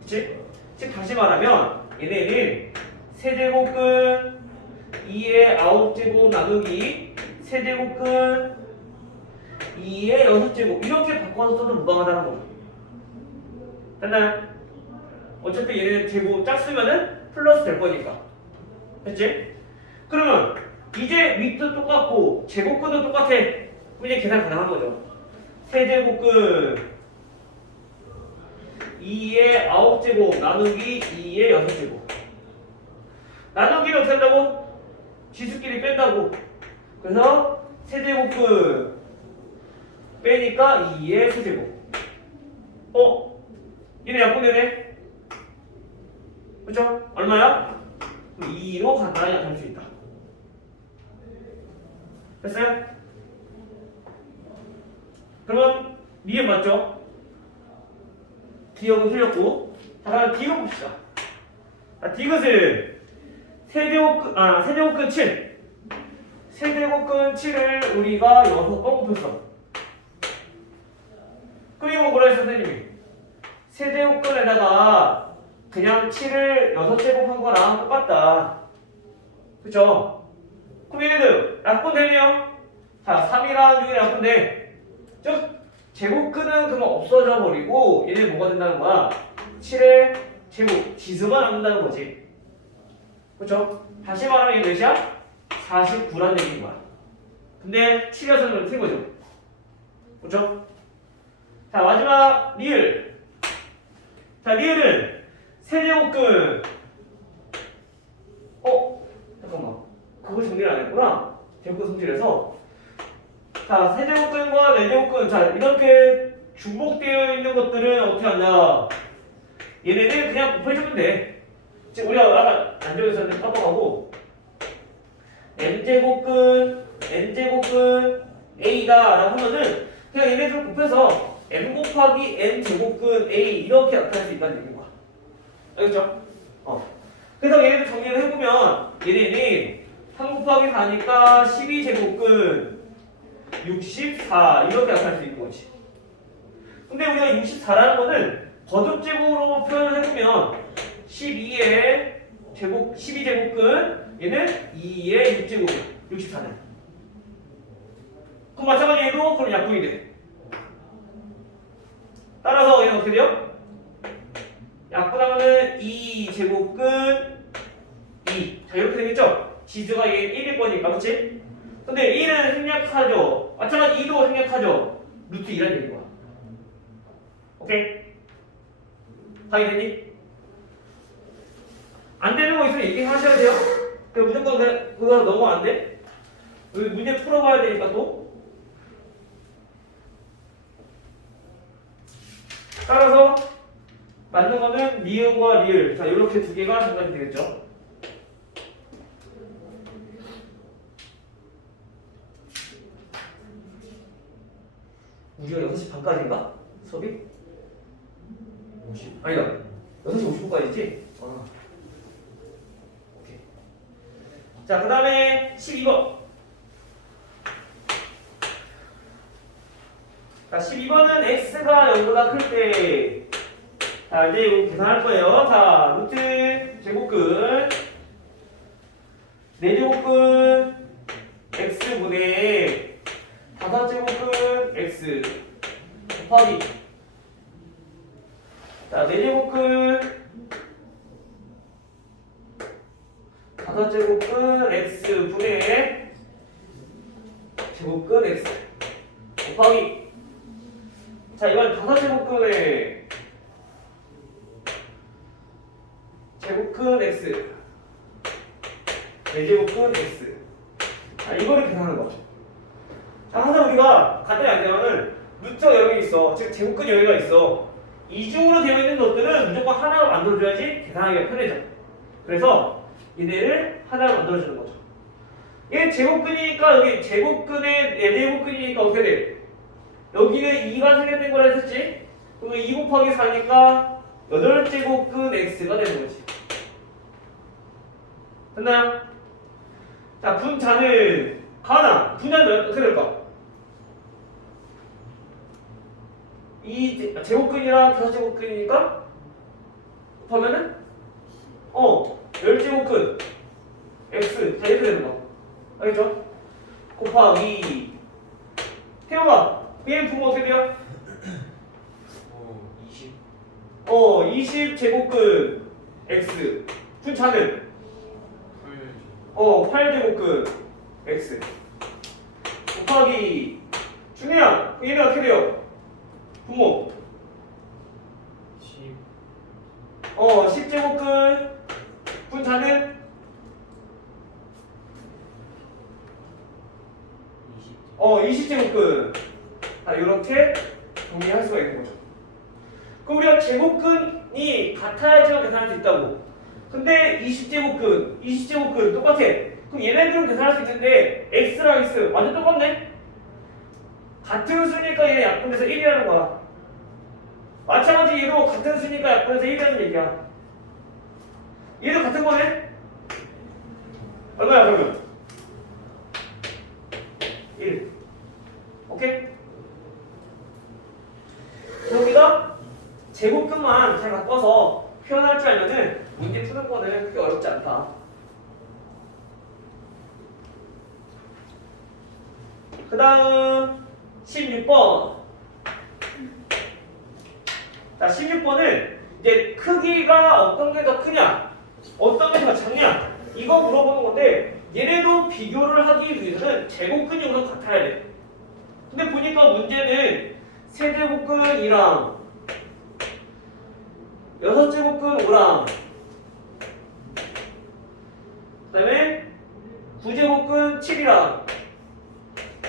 그치? 즉 다시 말하면 얘네는 세제곱근 2의 9제곱 나누기 세제곱근 2의 6제곱 이렇게 바꿔서 써도 무방하다는 거죠. 됐나요? 어차피 얘네 제곱 짝수면은 플러스 될 거니까. 됐지? 그러면 이제 윗도 똑같고 제곱근도 똑같아. 그럼 이제 계산 가능한 거죠. 세제곱근 2의 9제곱 나누기 2의 6제곱. 나누기를 어떻게 한다고? 지수끼리 뺀다고. 그래서 세제곱근 빼니까 2의 세제곱. 얘네 약분되네. 그쵸? 얼마야? 2로 간단히 나타낼 수 있다. 됐어요? 그러면 니은 맞죠? 기억은 틀렸고. 자, 다음 디귿 봅시다. 자, 디귿은 세제곱근 7. 세제곱근 7을 우리가 6번 곱했어. 그리고 뭐라 했어, 선생님이? 세제곱근에다가 그냥 7을 6제곱 한 거랑 똑같다. 그쵸? 그럼 얘네들 약분되네요. 자, 3이랑 6이 약분돼. 즉, 제곱근은 그만 없어져 버리고 얘네 뭐가 된다는 거야? 7의 제곱, 지수가 남는다는 거지. 그쵸? 다시 말하면 얘 몇이야? 49란 얘기인 거야. 근데 7이어서는 틀린 거죠. 그쵸? 자, 마지막 리을. 자, 리을은 세제곱근. 잠깐만. 그걸 정리를 안 했구나. 제곱근 성질에서. 자, 세제곱근과 네제곱근. 자, 이렇게 중복되어 있는 것들은 어떻게 하냐. 얘네는 그냥 곱해주면 돼. 지금 우리가 아까 안정에서는 깜빡하고 n제곱근 a다 라고 하면은 그냥 얘네들 곱해서 m 곱하기 n제곱근 a 이렇게 나타낼 수 있다는 얘기인 거야. 알겠죠? 그래서 얘네들 정리를 해보면 얘네는 3 곱하기 4니까 12제곱근 64 이렇게 나타낼 수 있는 거지. 근데 우리가 64라는 거는 거듭제곱으로 표현을 해보면 12의 제곱 12제곱근 얘는 2의 6제곱이야. 64는. 그럼 마찬가지 얘도 그럼 약분이 돼. 따라서 얘는 어떻게 돼요? 약분하면은 2제곱근 2. 자, 이렇게 되겠죠? 지수가 얘 1일 거니까, 그치? 근데 1은 생략하죠. 마찬가지 2도 생략하죠. 루트 2라는 얘기인 거야. 오케이? 당연히 안 되는 거 있으면 얘기하셔야 돼요. 무조건 그거 너무 안 돼? 문제 풀어봐야 되니까 또. 따라서 맞는 거는 니은과 리을. 자, 이렇게 두 개가 정답이 되겠죠. 우리가 6시 반까지인가? 수업이? 50? 아니다. 6시 50분까지지? 오케이. 자, 그 다음에 12번. 자, 12번은 x가 0보다 클 때. 자, 이제 이거 계산할 거예요. 자, 루트 제곱근 4제곱근 x분의 5제곱근 x 곱하기. 자, 4제곱근 5제곱근 x 분의 제곱근 x 곱하기 자 이번 5제곱근의 제곱근 x 4제곱근 x 자 이거를 계산하는 거죠. 자 항상 우리가 간단히 안 되면은 루트가 여기 있어 즉 제곱근 여기가 있어 이중으로 되어 있는 것들은 무조건 하나로 만들어줘야지 계산하기가 편해져. 그래서 얘네를 하나로 만들어주는 거죠. 얘 제곱근이니까 여기 제곱근에 4제곱근이니까 어떻게 돼? 여기는 2가 생략된 거라 했었지? 그럼 2 곱하기 4니까 8제곱근 x가 되는 거지. 됐나요? 자 분자는 가나 분자는 어떻게 될까? 이 제곱근이랑 5제곱근이니까 곱하면은 10제곱근 x 자 이렇게 되는 거 알겠죠? 곱하기 태영아 얘 부모 어떻게 돼요? 20 20제곱근 x 분자는 8제곱근 x 곱하기 준이야 얘는 어떻게 돼요? 부모 10 10제곱근 분자는 20제곱근 이렇게 정리할 수가 있는 거죠. 그럼 우리가 제곱근이 같아야지만 계산할 수 있다고. 근데 20제곱근 똑같아. 그럼 얘네들은 계산할 수 있는데 x랑 x 완전 똑같네. 같은 수니까 얘네 약분해서 1이라는 거야. 마찬가지 얘도 같은 수니까 약분해서 1이라는 얘기야. 얘도 같은 거네. 얼마야 그러면? 1. 오케이? 여기가 제곱근만 잘 바꿔서 표현할 줄 알면은 문제 푸는 거는 크게 어렵지 않다. 그 다음 16번. 자 16번은 이제 크기가 어떤 게 더 크냐 어떤 게 더 작냐 이거 물어보는 건데 얘네도 비교를 하기 위해서는 제곱근이 우선 같아야 돼. 근데 보니까 문제는 세제곱근 2랑 6제곱근 5랑 그 다음에 9제곱근 7이랑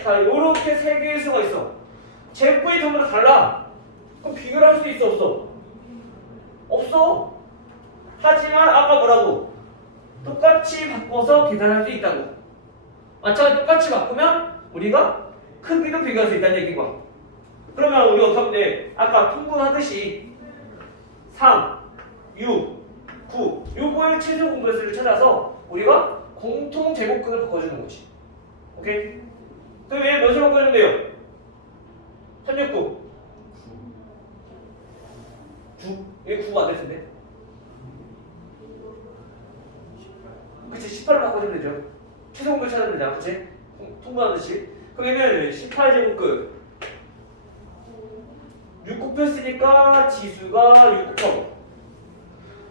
자 요렇게 세 개의 수가 있어. 제곱근이 전부 다 달라. 그럼 비교를 할 수 있어 없어? 없어. 하지만 아까 뭐라고? 똑같이 바꿔서 계산할 수 있다고. 마찬가지로 똑같이 바꾸면 우리가 크기도 비교할 수 있다는 얘기인 거야. 그러면 우리가 어떻게 하면 돼? 아까 통분하듯이 3, 6, 9 요거의 최소 공배수를 찾아서 우리가 공통 제곱근을 바꿔주는 거지. 오케이? 그럼 얘 몇으로 바꿔주면 돼요? 369 9? 얘 9가 안 될 텐데. 그치 18로 바꿔주면 되죠. 최소 공배 찾으면 되잖아. 그치? 통분하듯이. 그럼 얘는 18제곱근 6 곱했으니까 지수가 6 곱하고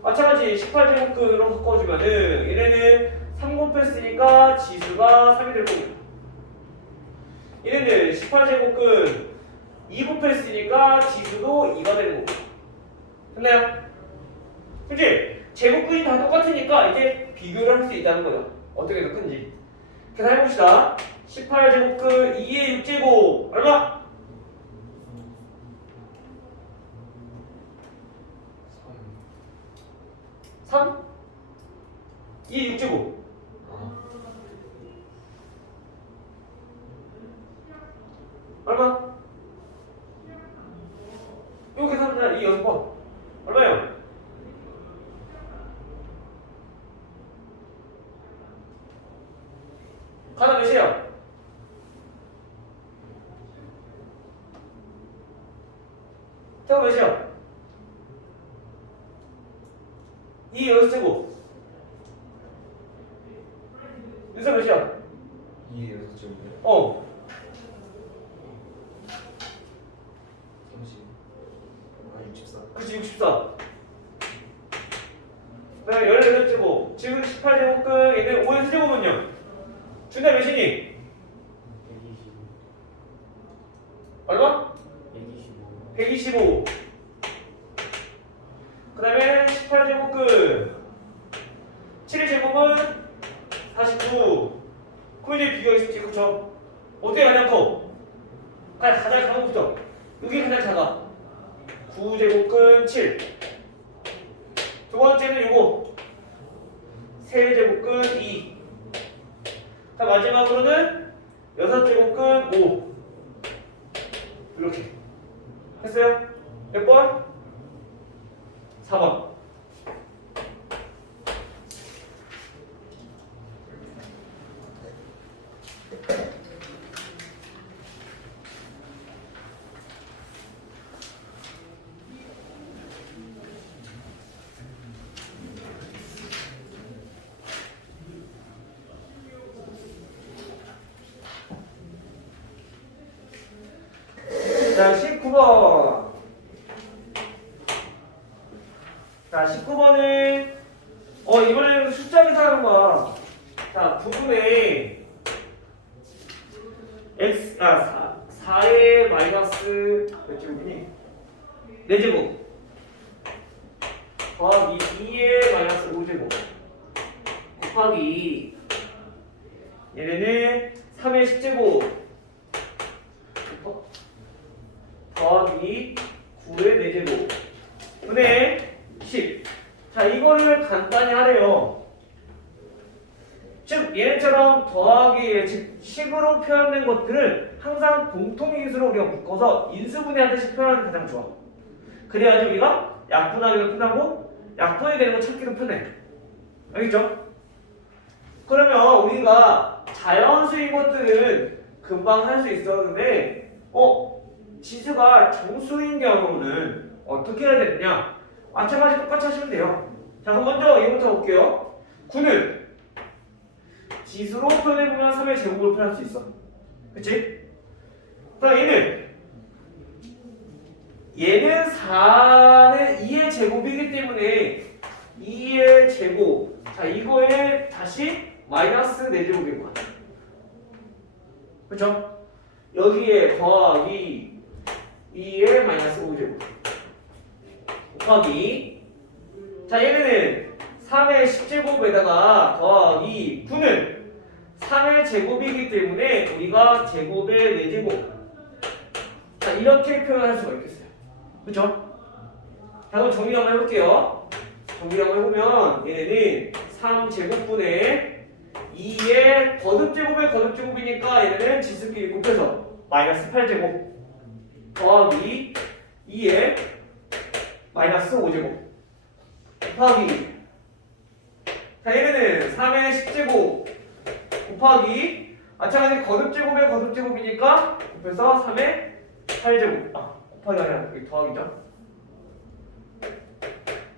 마찬가지 18제곱근으로 바꿔주면은 얘네는 3 곱했으니까 지수가 3이 될 거고 얘네는 18제곱근 2 곱했으니까 지수도 2가 되는 거고 됐나요? 그치? 제곱근이 다 똑같으니까 이제 비교를 할 수 있다는 거예요. 어떻게 더 큰지 계산해봅시다. 18제곱근 2의 6제곱 얼마? 3? 2의 6제곱 얼마? 이거 계산하자. 이 6번 얼마예요? 가나 몇이에요? 태워 몇이야? 2 6제곱 윤서 몇이야? 2에 6제곱이요? 어 30 64 그치 64 준대 몇이니? 125. 얼마? 125. 125. 그 다음에 18제곱 끝. 7의 제곱은 49. 그럼 이제 비교가 있었지, 그쵸? 어떻게 가장 커? 가장 작은 것부터. 이게 가장 작아. 9제곱 끝 7. 두 번째는 요거. 3제곱 끝 2. 자, 마지막으로는 6제곱 끝 5. 이렇게. 했어요? 몇 번? 4번. 자, 19번. 자, 19번은 이번에는 숫자 계산하는 거야. 자, 부분에 x 4의 마이너스 몇 제곱이니? 4제곱 더하기 2의 마이너스 5제곱 곱하기 얘네는 3의 10제곱 더하기 9의 4제곱 분의 10. 자, 이거를 간단히 하래요. 즉 얘네처럼 더하기 즉 식으로 표현된 것들은 항상 공통인수로 우리가 묶어서 인수분해하듯이 표현하는 게 가장 좋아. 그래야지 우리가 약분하기도 편하고 약분이 되는 거 찾기도 편해. 알겠죠? 그러면 우리가 자연수인 것들은 금방 할 수 있었는데 지수가 정수인 경우는 어떻게 해야 되느냐? 마찬가지 똑같이 하시면 돼요. 자, 그럼 먼저 이거부터 볼게요. 9는 지수로 표현해보면 3의 제곱으로 표현할 수 있어. 그치? 그럼 얘는 4는 2의 제곱이기 때문에 2의 제곱. 자, 이거에 다시 마이너스 4제곱인 거야. 그쵸? 여기에 더하기 2의 마이너스 5제곱 곱하기 자, 얘는 3의 10제곱에다가 더하기 9는 3의 제곱이기 때문에 우리가 제곱의 4제곱 자, 이렇게 표현할 수가 있겠어요. 그쵸? 자, 그럼 정리 한번 해볼게요. 정리 한번 해보면 얘는 3제곱분의 2의 거듭제곱의 거듭제곱이니까 얘는 지수끼리 곱해서 마이너스 8제곱 더하기 2의 마이너스 5제곱 곱하기 자, 얘는 3의 10제곱 곱하기 마찬가지 거듭제곱의 거듭제곱이니까 곱해서 3의 8제곱 곱하기 아니라 여기 더하기죠.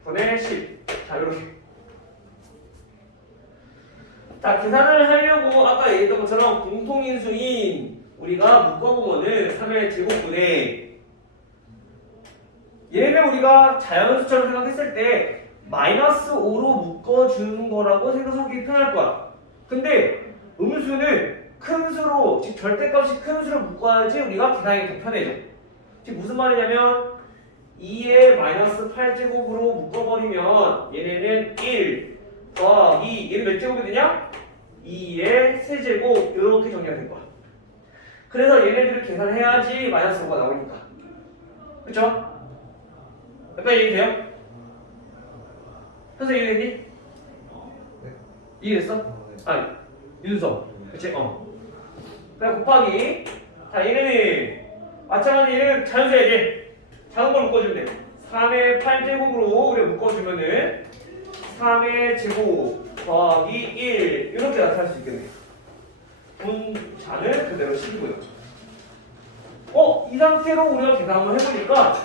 분의 10 자, 이렇게 자, 계산을 하려고 아까 얘기했던 것처럼 공통인수인 우리가 묶어보면은 3의 제곱분의 얘는 우리가 자연수처럼 생각했을 때 마이너스 5로 묶어주는 거라고 생각하기 편할 거야. 근데 음수는 큰 수로, 즉 절대값이 큰 수로 묶어야지 우리가 계산이 더 편해져. 즉 무슨 말이냐면 2의 마이너스 8제곱으로 묶어버리면 얘네는 1 더하기 얘는 몇 제곱이 되냐? 2의 세제곱 이렇게 정리가 될 거야. 그래서 얘네들을 계산해야지 마이너스 5가 나오니까. 그쵸? 약간 이해돼요? 선생님 이해됐니? 네. 이해됐어? 네. 아니 윤서 그치? 그냥 곱하기 자, 얘네는 마찬가지 얘는 자연수야 이제 작은 걸 묶어주면 돼. 3의 8제곱으로 우리가 묶어주면은 3의 제곱 더하기 1 이렇게 나타날 수 있겠네. 분자는 그대로 10이고요. 이 상태로 우리가 계산 한번 해보니까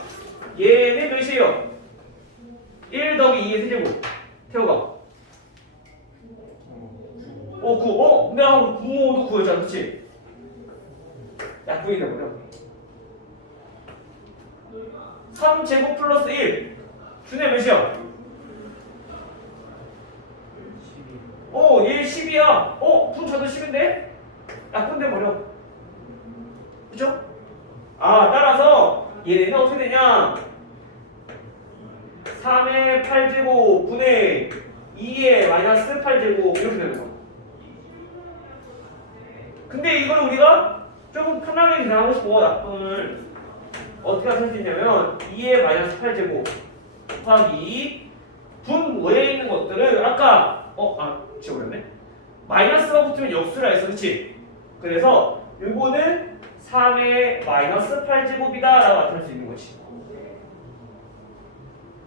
얘는 몇이에요? 1 더하기 2의 세제곱 태호가 9 내가 부모도 9였잖아 그치? 약분이 되버려. 3제곱 플러스 1 준혜 몇이야? 얘 12 10이야. 분 저도 10인데? 약분돼 버려. 그쵸? 따라서 얘는 어떻게 되냐? 3의 8제곱 분의 2의 마이너스 8제곱 이렇게 되는 거야. 근데 이걸 우리가 조금 편하게 계산하고 싶어. 약분을 어떻게 할 수 있냐면 2의 마이너스 8제곱 곱하기 분 외에 있는 것들을 아까 지워버렸네. 마이너스가 붙으면 역수라 했어. 그치? 그래서 요거는 3의 마이너스 8제곱이다 라고 나타낼 수 있는 거지.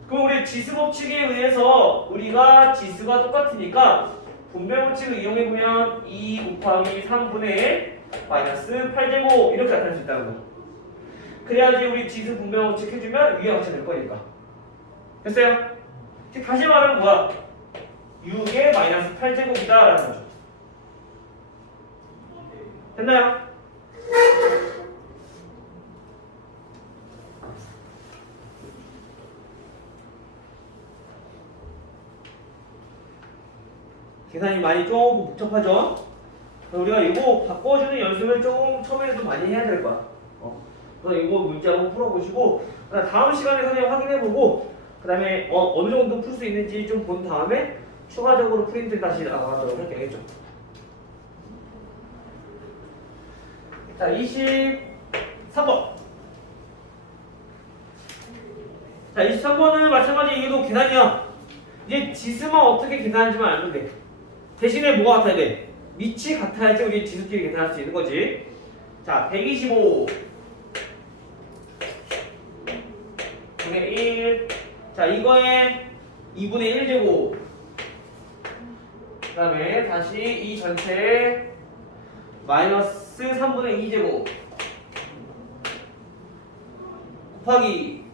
그럼 우리 지수 법칙에 의해서 우리가 지수가 똑같으니까 분배 법칙을 이용해보면 2 곱하기 3분의 마이너스 8제곱 이렇게 나타낼 수 있다는 거. 그래야지 우리 지수 분배 법칙 해주면 위에 같이 될 거니까. 됐어요? 즉 다시 말하면 뭐야? 6의 마이너스 8제곱이다 라는 거죠. 됐나요? 계산이 많이 조금 복잡하죠? 우리가 이거 바꿔주는 연습을 조금 처음에는 좀 많이 해야 될 거야. 그래서 이거 문제 한번 풀어보시고 다음 시간에 선생님 확인해보고 그 다음에 어느 정도 풀 수 있는지 좀 본 다음에 추가적으로 프린트 다시 나가도록 할게요. 알겠죠? 자, 23번. 자, 23번은 마찬가지 이게도 계산이야. 이제 지수만 어떻게 계산하는지만 알면 돼. 대신에 뭐가 같아야 돼? 밑이 같아야지 우리 지수끼리 계산할 수 있는 거지. 자, 125 분의 1. 자, 이거에 2분의 1제곱. 그 다음에 다시 이 전체에 마이너스 3분의 2제곱 곱하기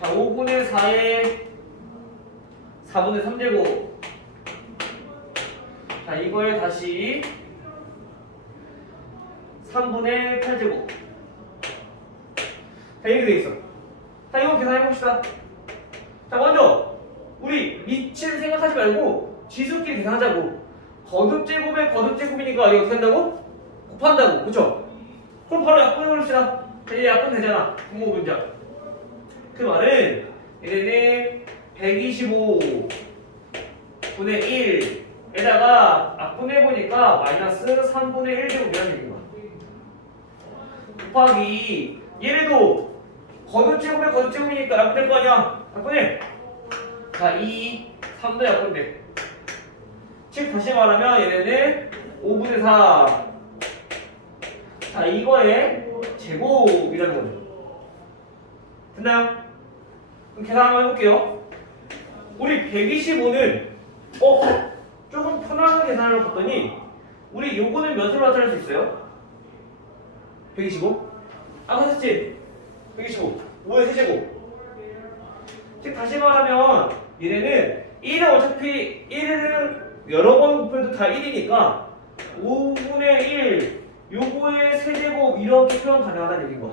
자 5분의 4에 4분의 3제곱 자 이거에 다시 3분의 8제곱 자 이렇게 돼있어. 자 이거 계산해봅시다. 자 먼저 우리 밑을 생각하지 말고 지수끼리 계산하자고. 거듭제곱에 거듭제곱이니까 이거 어떻게 한다고? 곱한다고. 그쵸? 그럼 바로 약분해봅시다. 이제 약분 되잖아. 분모분자. 그 말은 얘네는 125 분의 1에다가 약분해보니까 마이너스 3분의 1제곱이라는 얘기인 거야. 곱하기 얘네도 거듭제곱에 거듭제곱이니까 약분될 거 아니야. 약분해. 자 2, 3도 약분돼. 즉 다시 말하면 얘네는 5분의 4. 자 이거의 제곱이라는 거죠. 됐나요? 그럼 계산 한번 해볼게요. 우리 125는 조금 편안한 계산을 봤더니 우리 요거는 몇으로 나타낼 수 있어요? 125? 아까 했지? 125 5의 세제곱. 즉 다시 말하면 얘네는 1은 어차피 1은 여러 번 곱해도 다 1이니까 5분의 1 요거의 세제곱 이렇게 표현 가능하다는 얘기인 거야.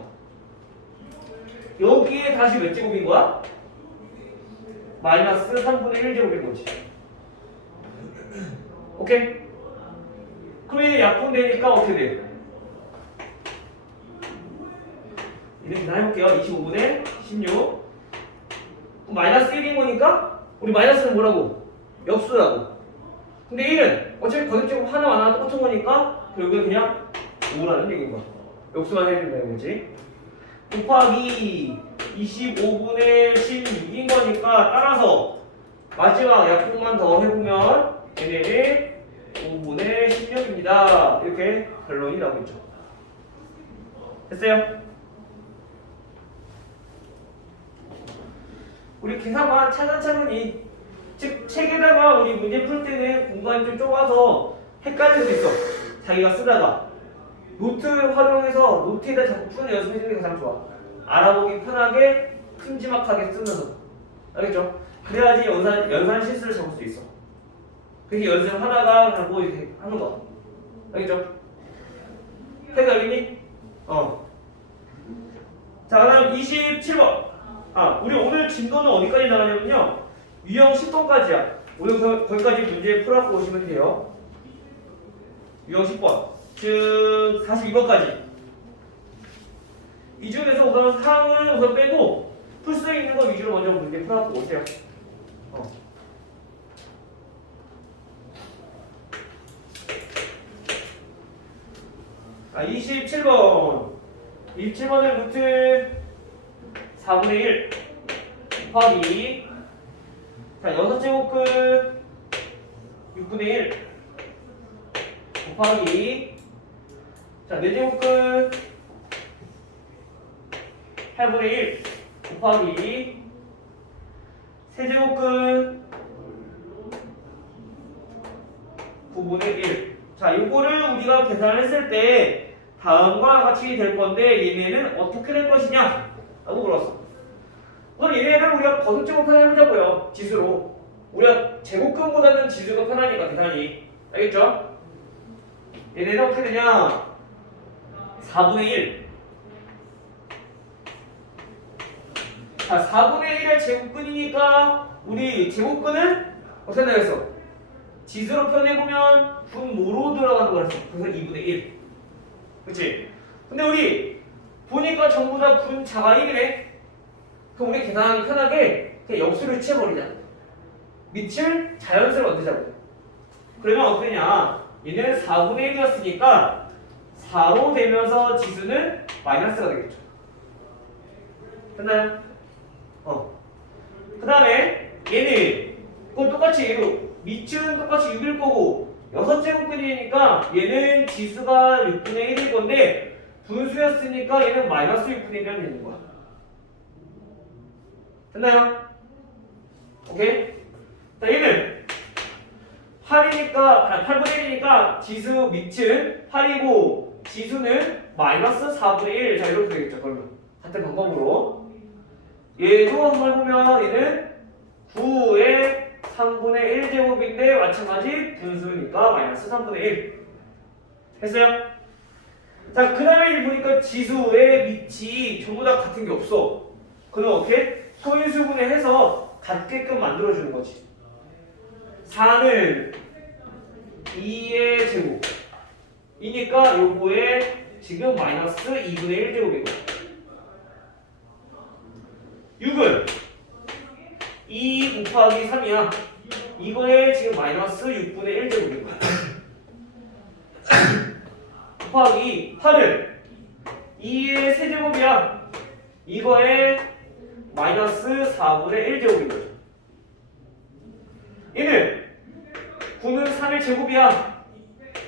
여기에 다시 몇 제곱인 거야? 마이너스 3분의 1제곱인 거지. 오케이? 그럼 이제 약분되니까 어떻게 돼? 이렇게 해볼게요. 25분의 16 마이너스 1인 거니까 우리 마이너스는 뭐라고? 역수라고. 근데 1은 어차피 거듭제곱 하나만 똑같은 거니까 결국에 그냥 5라는 얘기인 거야. 역수만 해준다는 거지. 곱하기 25분의 16인 거니까 따라서 마지막 약분만 더 해보면 얘네는 5분의 16입니다. 이렇게 결론이 나오겠죠. 됐어요? 우리 계산만 차근차근히 즉 책에다가 우리 문제 풀 때는 공간이 좀 좁아서 헷갈릴 수 있어. 자기가 쓰다가 노트 활용해서 노트에다 자꾸 푸는 연습해주는 게 가장 좋아. 알아보기 편하게 큼지막하게 쓰면서. 알겠죠? 그래야지 연산 실수를 잡을 수 있어. 그렇게 연습하다가 잡고 이렇게 하는 거야. 알겠죠? 해도 알겠니? 자, 그다음 27번. 우리 오늘 진도는 어디까지 나가냐면요. 유형 10번까지야. 오늘 거기까지 문제 풀어갖고 오시면 돼요. 유형 10번. 즉 42번까지. 이 중에서 우선 상은 우선 빼고 풀 수 있는 거 위주로 먼저 문제 풀어갖고 오세요. 자, 27번. 27번의 루트 4분의 1 곱하기 자, 6제곱끝 6분의 1 곱하기 자, 4제곱끝 8분의 1 곱하기 세제곱끝 9분의 1 자, 요거를 우리가 계산을 했을 때 다음과 같이 될 건데 얘네는 어떻게 될 것이냐? 라고 물었어. 그럼 얘네를 우리가 거듭제곱 편해보자고요. 지수로. 우리가 제곱근보다는 지수가 편하니까 계산이. 알겠죠? 얘네는 어떻게 되냐? 4분의 1. 자, 4분의 1의 제곱근이니까 우리 제곱근은 어떻게 되겠어? 지수로 편해보면 분모로 들어가는 거랬어. 그래서 2분의 1. 그치? 근데 우리 보니까 전부 다 분자가 1이네? 그럼 우리 계산하기 편하게 그냥 역수를 취해버리자. 밑을 자연수로 만들자고. 그러면 어떻게 되냐? 얘는 4분의 1이었으니까 4로 되면서 지수는 마이너스가 되겠죠. 됐나요? 그 다음에 얘는 그건 똑같이 얘도 밑은 똑같이 6일 거고 6제곱근이니까 얘는 지수가 6분의 1일 건데 분수였으니까 얘는 마이너스 6분의 1이라면 되는 거야. 됐나요? 오케이? 자, 얘는 8이니까 8분의 1이니까 지수 밑은 8이고 지수는 마이너스 4분의 1. 자, 이렇게 되겠죠. 그러면 같은 방법으로 얘도 한번 해보면 얘는 9의 3분의 1제곱인데 마찬가지 분수니까 마이너스 3분의 1 했어요? 자, 그 다음에 보니까 지수의 밑이 전부 다 같은 게 없어. 그럼 어떻게? 소인수분해 해서 같게끔 만들어주는 거지. 4는 2의 제곱 이니까 요거에 지금 마이너스 2분의 1제곱이고 6은 2 곱하기 3이야. 이거에 지금 마이너스 6분의 1제곱이고 곱하기 8은 2의 세제곱이야. 이거에 마이너스 4분의 1제곱인 거죠. 얘는 9는 3의 제곱이야.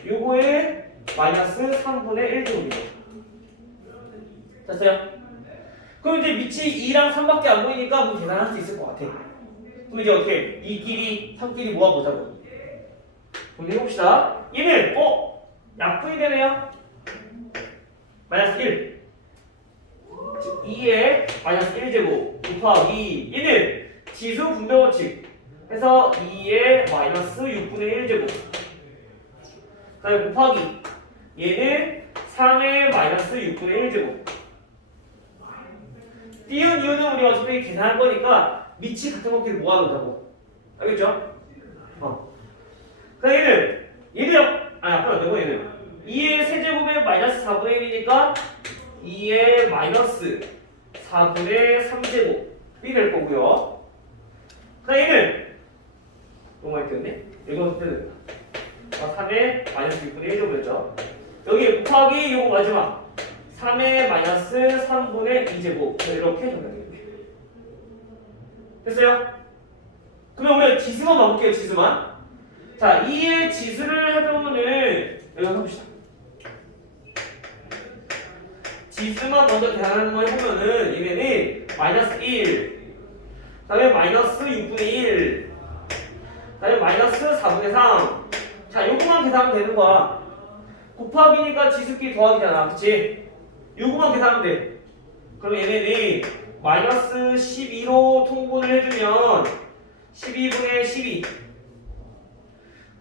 요거에 마이너스 3분의 1제곱인 거죠. 됐어요? 그럼 이제 밑이 2랑 3밖에 안 보이니까 뭐 계산할 수 있을 것 같아. 그럼 이제 어떻게 2끼리 3끼리 모아보자고. 그럼 해봅시다. 얘는 약분이 되네요. 마이너스 1 즉 2의 마이너스 1제곱 곱하기 얘는 지수 분배 원칙 해서 2의 마이너스 6분의 1제곱 그 다음에 곱하기 얘는 3의 마이너스 6분의 1제곱 띄운 이유는 우리가 어차피 계산할 거니까 밑이 같은 것끼리 모아놓자고. 알겠죠? 그러니까 얘는 앞으로 안 되고 얘는 2의 세제곱에 마이너스 4분의 1이니까 2의 마이너스 4분의 3제곱이 될 거고요. 그러니까 얘는 너무 많이 띄웠네? 이거 어떻게 3의 마이너스 6분의 1제곱이었죠. 여기 곱하기 요거 마지막 3의 마이너스 3분의 2제곱 이렇게 정리되겠네. 됐어요? 그러면 우리가 지수만 봐볼게요. 지수만. 자, 2의 지수를 해보면은 여기 한번 해봅시다. 지수만 먼저 계산하는 거 해보면은 얘네는 마이너스 1 그 다음에 마이너스 6분의 1 그 다음에 마이너스 4분의 3 자, 요거만 계산하면 되는 거야. 곱하기니까 지수끼리 더하기잖아. 그치? 요거만 계산하면 돼. 그럼 얘네는 마이너스 12로 통분을 해주면 12분의 12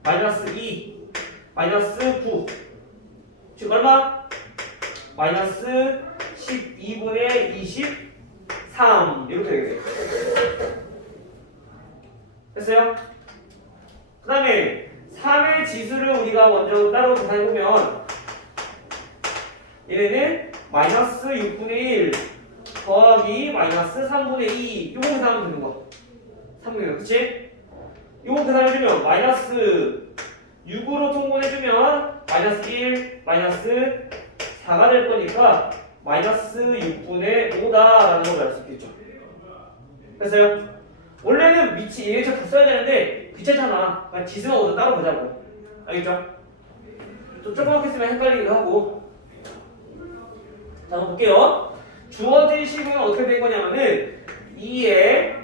마이너스 2 마이너스 9 즉 얼마? 마이너스 12분의 23 이렇게 되겠네. 됐어요? 미수를 우리가 먼저 따로 계산해보면 얘네는 마이너스 6분의 1 더하기 마이너스 3분의 2 요거 계산하면 되는 거야. 3분의 1 그치? 요거 계산해주면 마이너스 6으로 통분해주면 마이너스 1 마이너스 4가 될 거니까 마이너스 6분의 5다라는 걸 알 수 있겠죠. 됐어요? 원래는 밑이 얘네처 다 써야 되는데 귀찮잖아. 그냥 지수만 오늘 따로 보자고. 알겠죠? 좀 조그맣게 쓰면 헷갈리기도 하고. 자, 한번 볼게요. 주어진 식은 어떻게 된 거냐면은 2에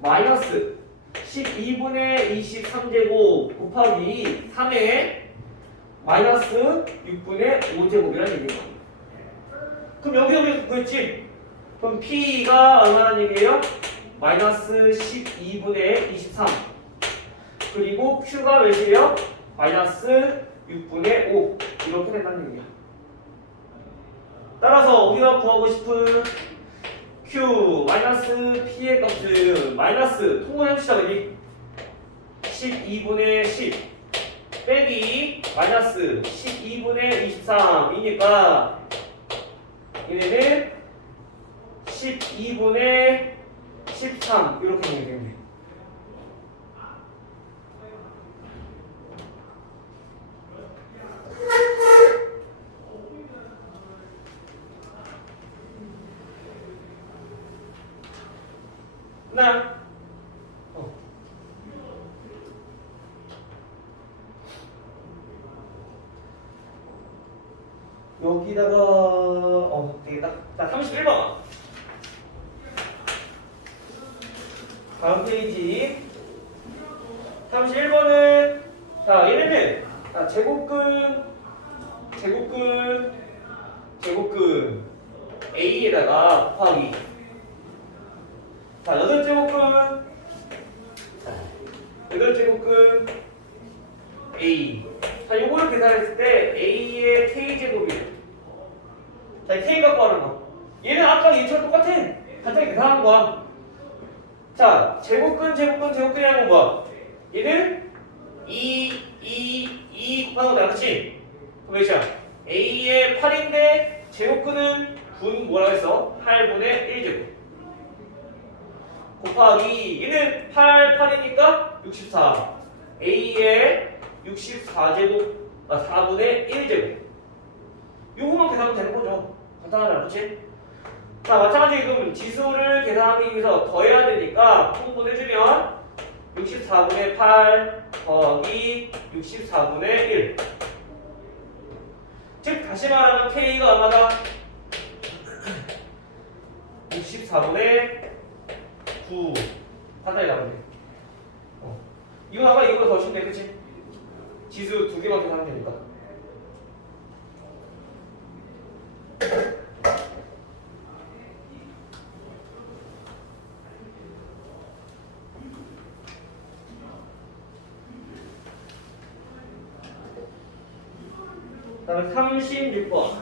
마이너스 12분의 23제곱 곱하기 3에 마이너스 6분의 5제곱이라는 얘기예요. 그럼 여기 구했지? 그럼 P가 얼마나 얘기예요? 마이너스 12분의 23 그리고 Q가 몇이에요? 마이너스 6분의 5 이렇게 된다는 얘기야. 따라서 우리가 구하고 싶은 Q 마이너스 P의 값은 마이너스 통분해봅시다. 그지? 12분의 10 빼기 마이너스 12분의 23이니까 얘네는 12분의 13 이렇게 되겠네. 나 여기다가 되겠다. 자, 31번. 다음 페이지. 31번은 자, 얘네는 자, 제곱근 A에다가 곱하기 자, 8제곱근 A 자, 요거를 계산했을 때 A의 K제곱이에요. 자, K 갖고 하는 거 얘는 아까 얘처럼 똑같아. 간단히 계산한 거야. 자, 제곱근이라는 건 뭐야? 얘는 2 곱하는 거다. 그치? 그럼 몇이야? A의 8인데 제곱근은 뭐라고 했어? 8분의 1제곱 곱하기 얘는 8이니까 64 A의 64제곱 4분의 1제곱 요거만 계산하면 되는 거죠. 간단하잖아. 그치? 자, 마찬가지로 지금 지수를 계산하기 위해서 더해야 되니까 통분해주면 64분의 8 더하기 64분의 1 즉 다시 말하면 K가 얼마다? 64분의 9 간단히 나오네. 이거 아까 이거보다 더 쉽네. 그치? 지수 두 개만 계산하면 되니까. 그다음에 36번.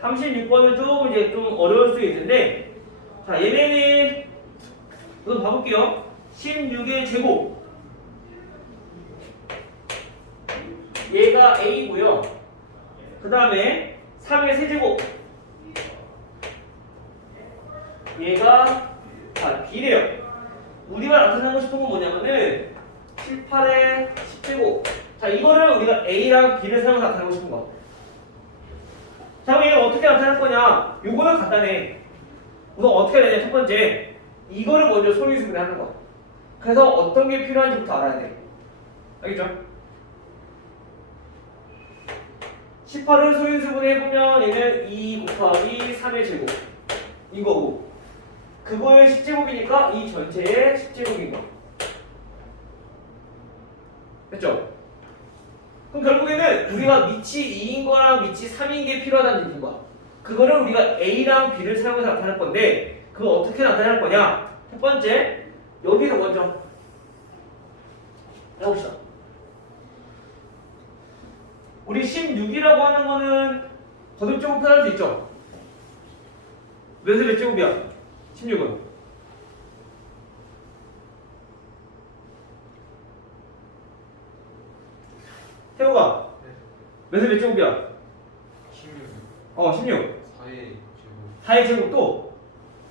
36번은 조금 이제 좀 어려울 수 있는데, 자, 얘네는 우선 봐볼게요. 16의 제곱. 얘가 A고요. 그 다음에 3의 세제곱. 얘가 B래요. 우리가 나타내고 싶은 건 뭐냐면은 7, 8의 10제곱. 자, 이거를 우리가 A랑 B를 사용해서 나타내고 싶은 거. 자, 그럼 얘는 어떻게 나타낼 거냐? 요거는 간단해. 우선 어떻게 해야 되냐? 첫 번째, 이거를 먼저 소유수분해 하는 거. 그래서 어떤 게 필요한지부터 알아야 돼. 알겠죠? 18을 소유수분해 해보면 얘는 2 곱하기 3의 제곱 이거고, 그거의 10제곱이니까 이 전체의 10제곱인 거. 됐죠? 그럼 결국에는 우리가 밑이 2인 거랑 밑이 3인 게 필요하다는 얘기인 거야. 그거를 우리가 A랑 B를 사용해서 나타낼 건데, 그거 어떻게 나타낼 거냐? 첫 번째, 여기서 먼저 해봅시다. 우리 16이라고 하는 거는 거듭제곱 표현할 수 있죠? 몇에 몇 제곱이야? 16은 태호가 몇에 몇 제곱이야? 16 16 4의 제곱 4의 제곱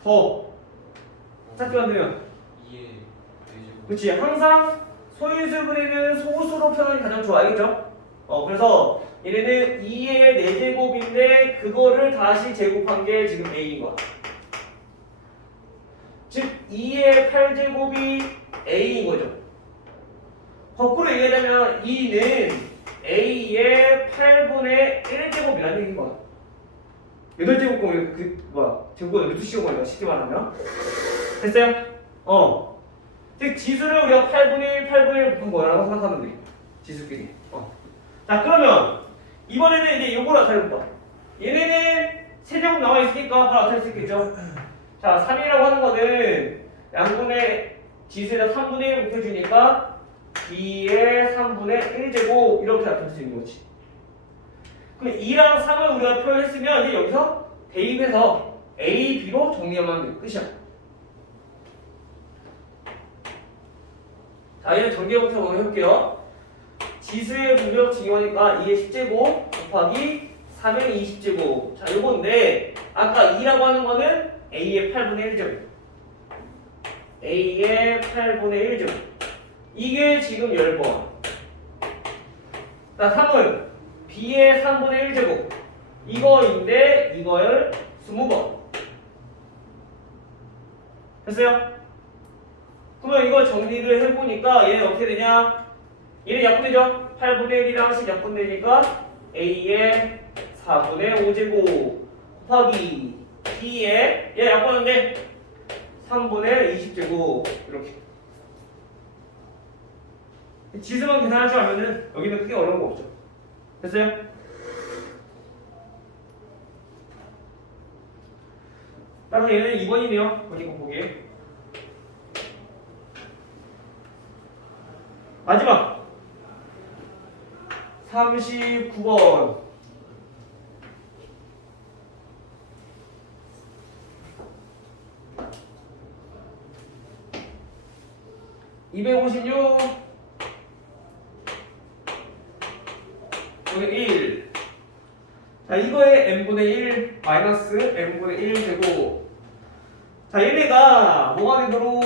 또더 짧게 만들면 2의 4제곱 그렇지. 항상 소인수분해는 소수로 표현이 가장 좋아. 알겠죠? 그래서 얘네는 2의 4제곱인데 그거를 다시 제곱한 게 지금 A인 거야. 즉 2의 8제곱이 A인 거죠. 거꾸로 얘기하자면 2는 A의 8분의 1제곱이라는 얘기인 거야. 8제곱 공이 제곱은 루트 씌운 거야. 쉽게 말하면. 됐어요? 즉 지수를 우리가 8분의 1, 8분의 1 곱한 거라고 생각하면 돼. 지수끼리. 자 그러면 이번에는 이제 요거를 나타내볼까. 얘네는 세제곱 나와 있으니까 바로 나타낼 수 있겠죠. 자 3이라고 하는 거는 양분의 지수에다 3분의 1 곱해주니까 B의 3분의 1제곱 이렇게 나타낼 수 있는 거지. 그럼 2랑 3을 우리가 표현했으면 이제 여기서 대입해서 A, B로 정리하면 끝이야. 자, 얘는 전개부터 한번 해볼게요. 지수의 분명 증여하니까 2의 10제곱 곱하기 3의 20제곱. 자, 요건데 아까 2라고 하는 거는 A의 8분의 1제곱. A의 8분의 1제곱. 이게 지금 10번. 자, 3은 B의 3분의 1제곱. 이거인데 이걸 20번. 됐어요? 그러면 이거 정리를 해보니까 얘는 어떻게 되냐? 얘는 약분되죠? 8분의 1이랑 10 약분되니까 A의 4분의 5제곱 곱하기 B의 얘 약분하는데 3분의 20제곱 이렇게 지수만 계산할 줄 알면은 여기는 크게 어려운 거 없죠. 됐어요? 따라서 얘는 2번이네요. 보니까 보기에 마지막 39번 256 분의 1. 자, 이거의 n분의 1 마이너스 n분의 1 제곱. 자, 얘네가 뭐가 되도록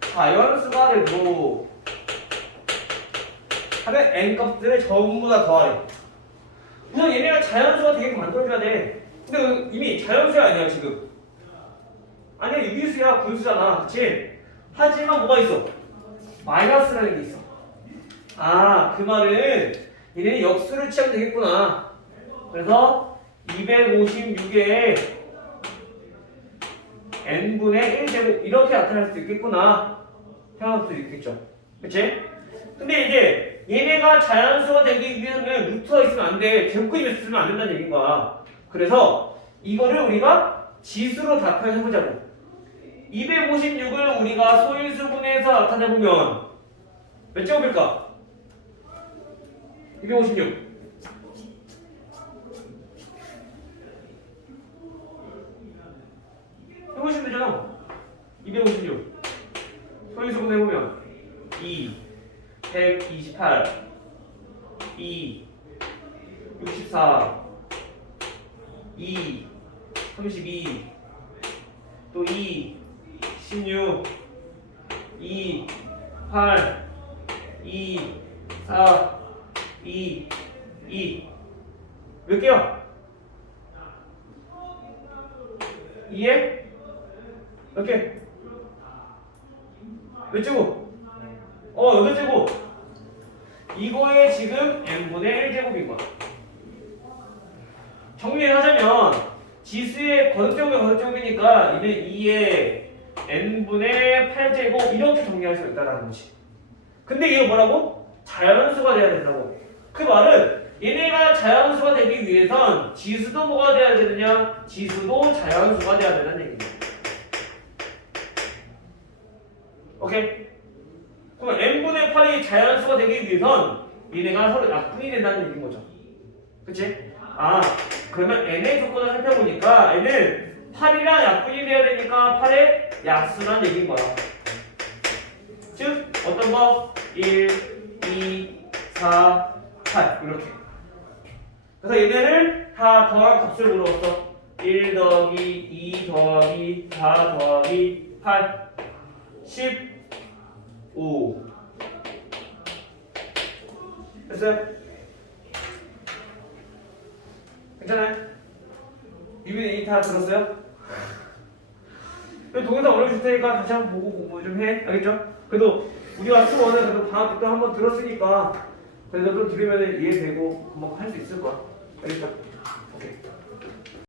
자연수가 되도록 하면 n 값들을 전부 다 더하래. 우선 얘네가 자연수가 되게 만들어줘야 돼. 근데 이미 자연수가 아니야 지금. 아니야 유기수야 분수잖아, 그치? 하지만 뭐가 있어? 마이너스라는 게 있어. 아, 그 말은 얘네는 역수를 취하면 되겠구나. 그래서 256에 n분의 1제곱 이렇게 나타날 수도 있겠구나 생각할 수도 있겠죠. 그치? 근데 이제 얘네가 자연수가 되기 위해서는 루트가 있으면 안 돼. 제곱근이 있으면 안 된다는 얘기인 거야. 그래서 이거를 우리가 지수로 답변해보자고. 256을 우리가 소인수분해서 나타내보면 몇 제곱일까? 256 해보시면 되잖아. 256 소인수분해보면 2 128 2 64 2 32 또 2 16 2 8 2 4 2 2 몇 개야? 2에 몇 개? 몇 제곱? 8제곱. 이거에 지금 n분의 1제곱인 거야. 정리하자면 지수의 거듭제곱이니까 얘는 2의 n분의 8제곱 이렇게 정리할 수 있다는 거지. 근데 이거 뭐라고? 자연수가 돼야 된다고. 그 말은 얘네가 자연수가 되기 위해선 지수도 뭐가 돼야 되느냐? 지수도 자연수가 돼야 된다는 얘기야. 오케이? 그럼 n분의 8이 자연수가 되기 위해선 얘네가 서로 약분이 된다는 얘기인 거죠. 그치? 아, 그러면 n의 조건을 살펴보니까 n은 8이랑 약분이 돼야 되니까 8의 약수란 얘기인 거야. 즉 어떤 거? 1, 2, 4, 8 이렇게. 그래서 얘네를 다 더한 값을 물어봤어. 1 더하기 2 더하기 4 더하기 8 15 됐어요? 괜찮아요? 유빈이 다 들었어요? 동영상 올려줄 테니까 다시 한번 보고 공부 좀 해. 알겠죠? 그래도 우리가 수원은 그래도 방학 때도 한번 들었으니까 그래도 좀 들으면 이해되고 금방 할 수 있을 거야. 알겠죠? 오케이.